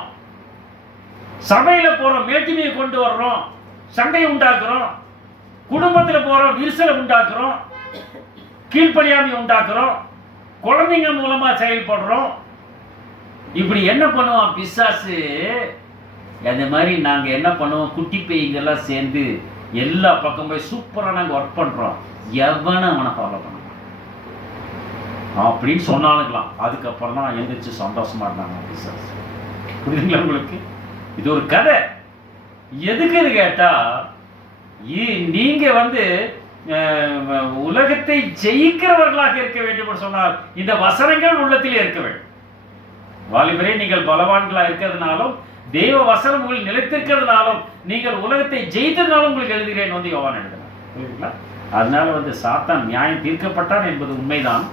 சபையில போறோம், மேட்டிமையை கொண்டு வர்றோம், சண்டையை உண்டாக்குறோம், குடும்பத்தில் போறோம், விரிசலை உண்டாக்குறோம், கீழ்ப்படியாமை உண்டாக்குறோம், குழந்தைங்க மூலமா செயல்படுறோம். இப்படி என்ன பண்ணுவோம் பிசாசு? அந்த மாதிரி நாங்க என்ன பண்ணுவோம்? குட்டி பேய்கெல்லாம் சேர்ந்து எல்லா பக்கம் போய் சூப்பரா நாங்க ஒர்க் பண்றோம், எவனை அவனை ஃபாலோ பண்ண அப்படின்னு சொன்னாலுங்களாம். அதுக்கப்புறம் தான் எந்திரிச்சு சந்தோஷமா இருந்தாங்க பிசாசு. புரியுதுங்களா உங்களுக்கு? இது ஒரு கதை. எதுக்குன்னு கேட்டா, நீங்க வந்து உலகத்தை ஜெயிக்கிறவர்களாக இருக்க வேண்டும் சொன்னால் இந்த வசனங்கள் உள்ளத்திலே இருக்க வேண்டும். வாலிபரே, நீங்கள் பலவான்களா இருக்கிறதுனாலும் தெய்வ வசனம் உங்களுக்கு நிலைத்திருக்கிறதுனாலும் நீங்கள் உலகத்தை ஜெயித்ததுனாலும் உங்களுக்கு எழுதுகிறேன் வந்து யோவான் எழுதினார். புரியுதுங்களா? அதனால வந்து சாத்தான் நியாயம் தீர்க்கப்பட்டான் என்பது உண்மைதான்.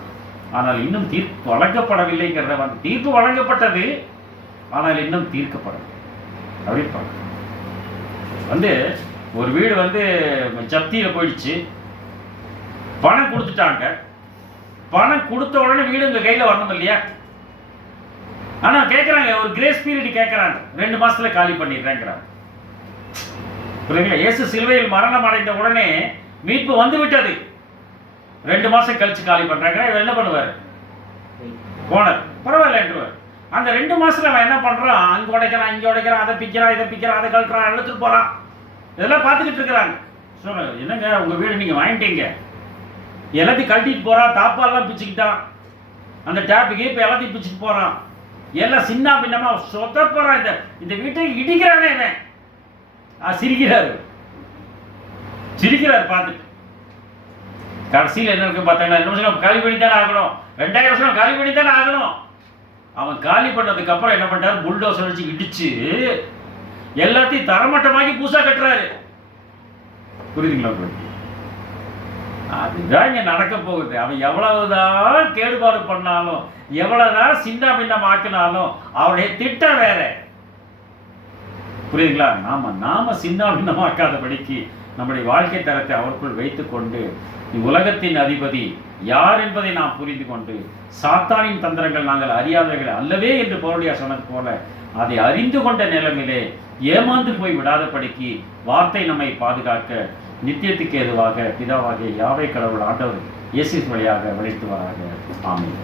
ஆனால் இன்னும் தீர்ப்பு வழங்கப்படவில்லைங்கிறத வந்து, தீர்ப்பு வழங்கப்பட்டது ஆனால் இன்னும் தீர்க்கப்படவில்லை. அப்படி வந்து ஒரு வீடு வந்து ஜப்தியில போயிடுச்சு, பணம் கொடுத்துட்டாங்க. பணம் கொடுத்த உடனே வீடு உங்க கையில வரணும் இல்லையா? ஆனா கேட்கறாங்க, ஒரு கிரேஸ் பீரியட் கேட்கறாங்க, 2 மாசத்துல காலி பண்ணிடுறேங்கிறாங்க. புரியுங்களா? இயேசு சிலுவையில் மரணம் அடைந்த உடனே மீட்பு வந்து விட்டது, 2 மாசம் கழிச்சு காலி பண்றாங்க. இவர் என்ன பண்ணுவார்? போனர் பரவாயில்ல என்றுவார். அந்த 2 மாசத்துல அவன் என்ன பண்றான், அங்க உடைக்கிறான், இங்க உடைக்கிறான், அதை பிக்கிறான், இதை பிக்கிறான், அதை கழட்டுறான், எடுத்துட்டு போறான். இதெல்லாம் பார்த்துக்கிட்டு இருக்கிறாங்க. சொல்லுங்க, என்னங்க உங்க வீடு நீங்க வாங்கிட்டீங்க, எல்லாத்தையும் கழட்டிட்டு போறான், தாப்பாலாம் பிச்சுக்கிட்டான், அந்த டேப்புக்கு இப்போ எல்லாத்தையும் பிச்சுட்டு போறான், எல்லாம் சின்ன பின்னமா சொத்த போறான், இந்த வீட்டை இடிக்கிறானே இவன். சிரிக்கிறாரு பார்த்துட்டு. கடைசியில் என்ன இருக்கு பார்த்தீங்கன்னா, 2 வருஷம் காலி பண்ணி தானே ஆகணும், 2000 வருஷம் காலி பண்ணி தானே ஆகணும். அவன் காலி பண்ணதுக்கு அப்புறம் என்ன பண்றாரு, புல்டோசர் வச்சு இடிச்சு எல்லாத்தையும் தரமட்டமாக்கி பூசா கட்டுறாரு. புரியுதுங்களா உங்களுக்கு? அதுதான் இங்க நடக்க போகுது. அவன் எவ்வளவுதான் கேடுபாடு பண்ணாலும், எவ்வளவுதான் சின்ன பின்னம் ஆக்கினாலும் அவருடைய திட்டம் வேற. புரியுதுங்களா? நாம சின்ன பின்னமாக்காதபடிக்கு நம்முடைய வாழ்க்கை தரத்தை அவருக்குள் வைத்துக்கொண்டு உலகத்தின் அதிபதி யார் என்பதை நாம் புரிந்து கொண்டு, சாத்தானின் தந்திரங்கள் நாங்கள் அறியாதவர்கள் அல்லவே என்று பவுலியா சொன்னது போல அதை அறிந்து கொண்ட நிலைமையிலே ஏமாந்து போய் விடாதபடிக்கு வார்த்தை நம்மை பாதுகாக்க நித்தியத்துக்கு ஏதுவாக பிதாவாகிய யாவே கடவுள் ஆண்டவர் இயேசு வழியாக வழித்துவாராக. ஆமென்.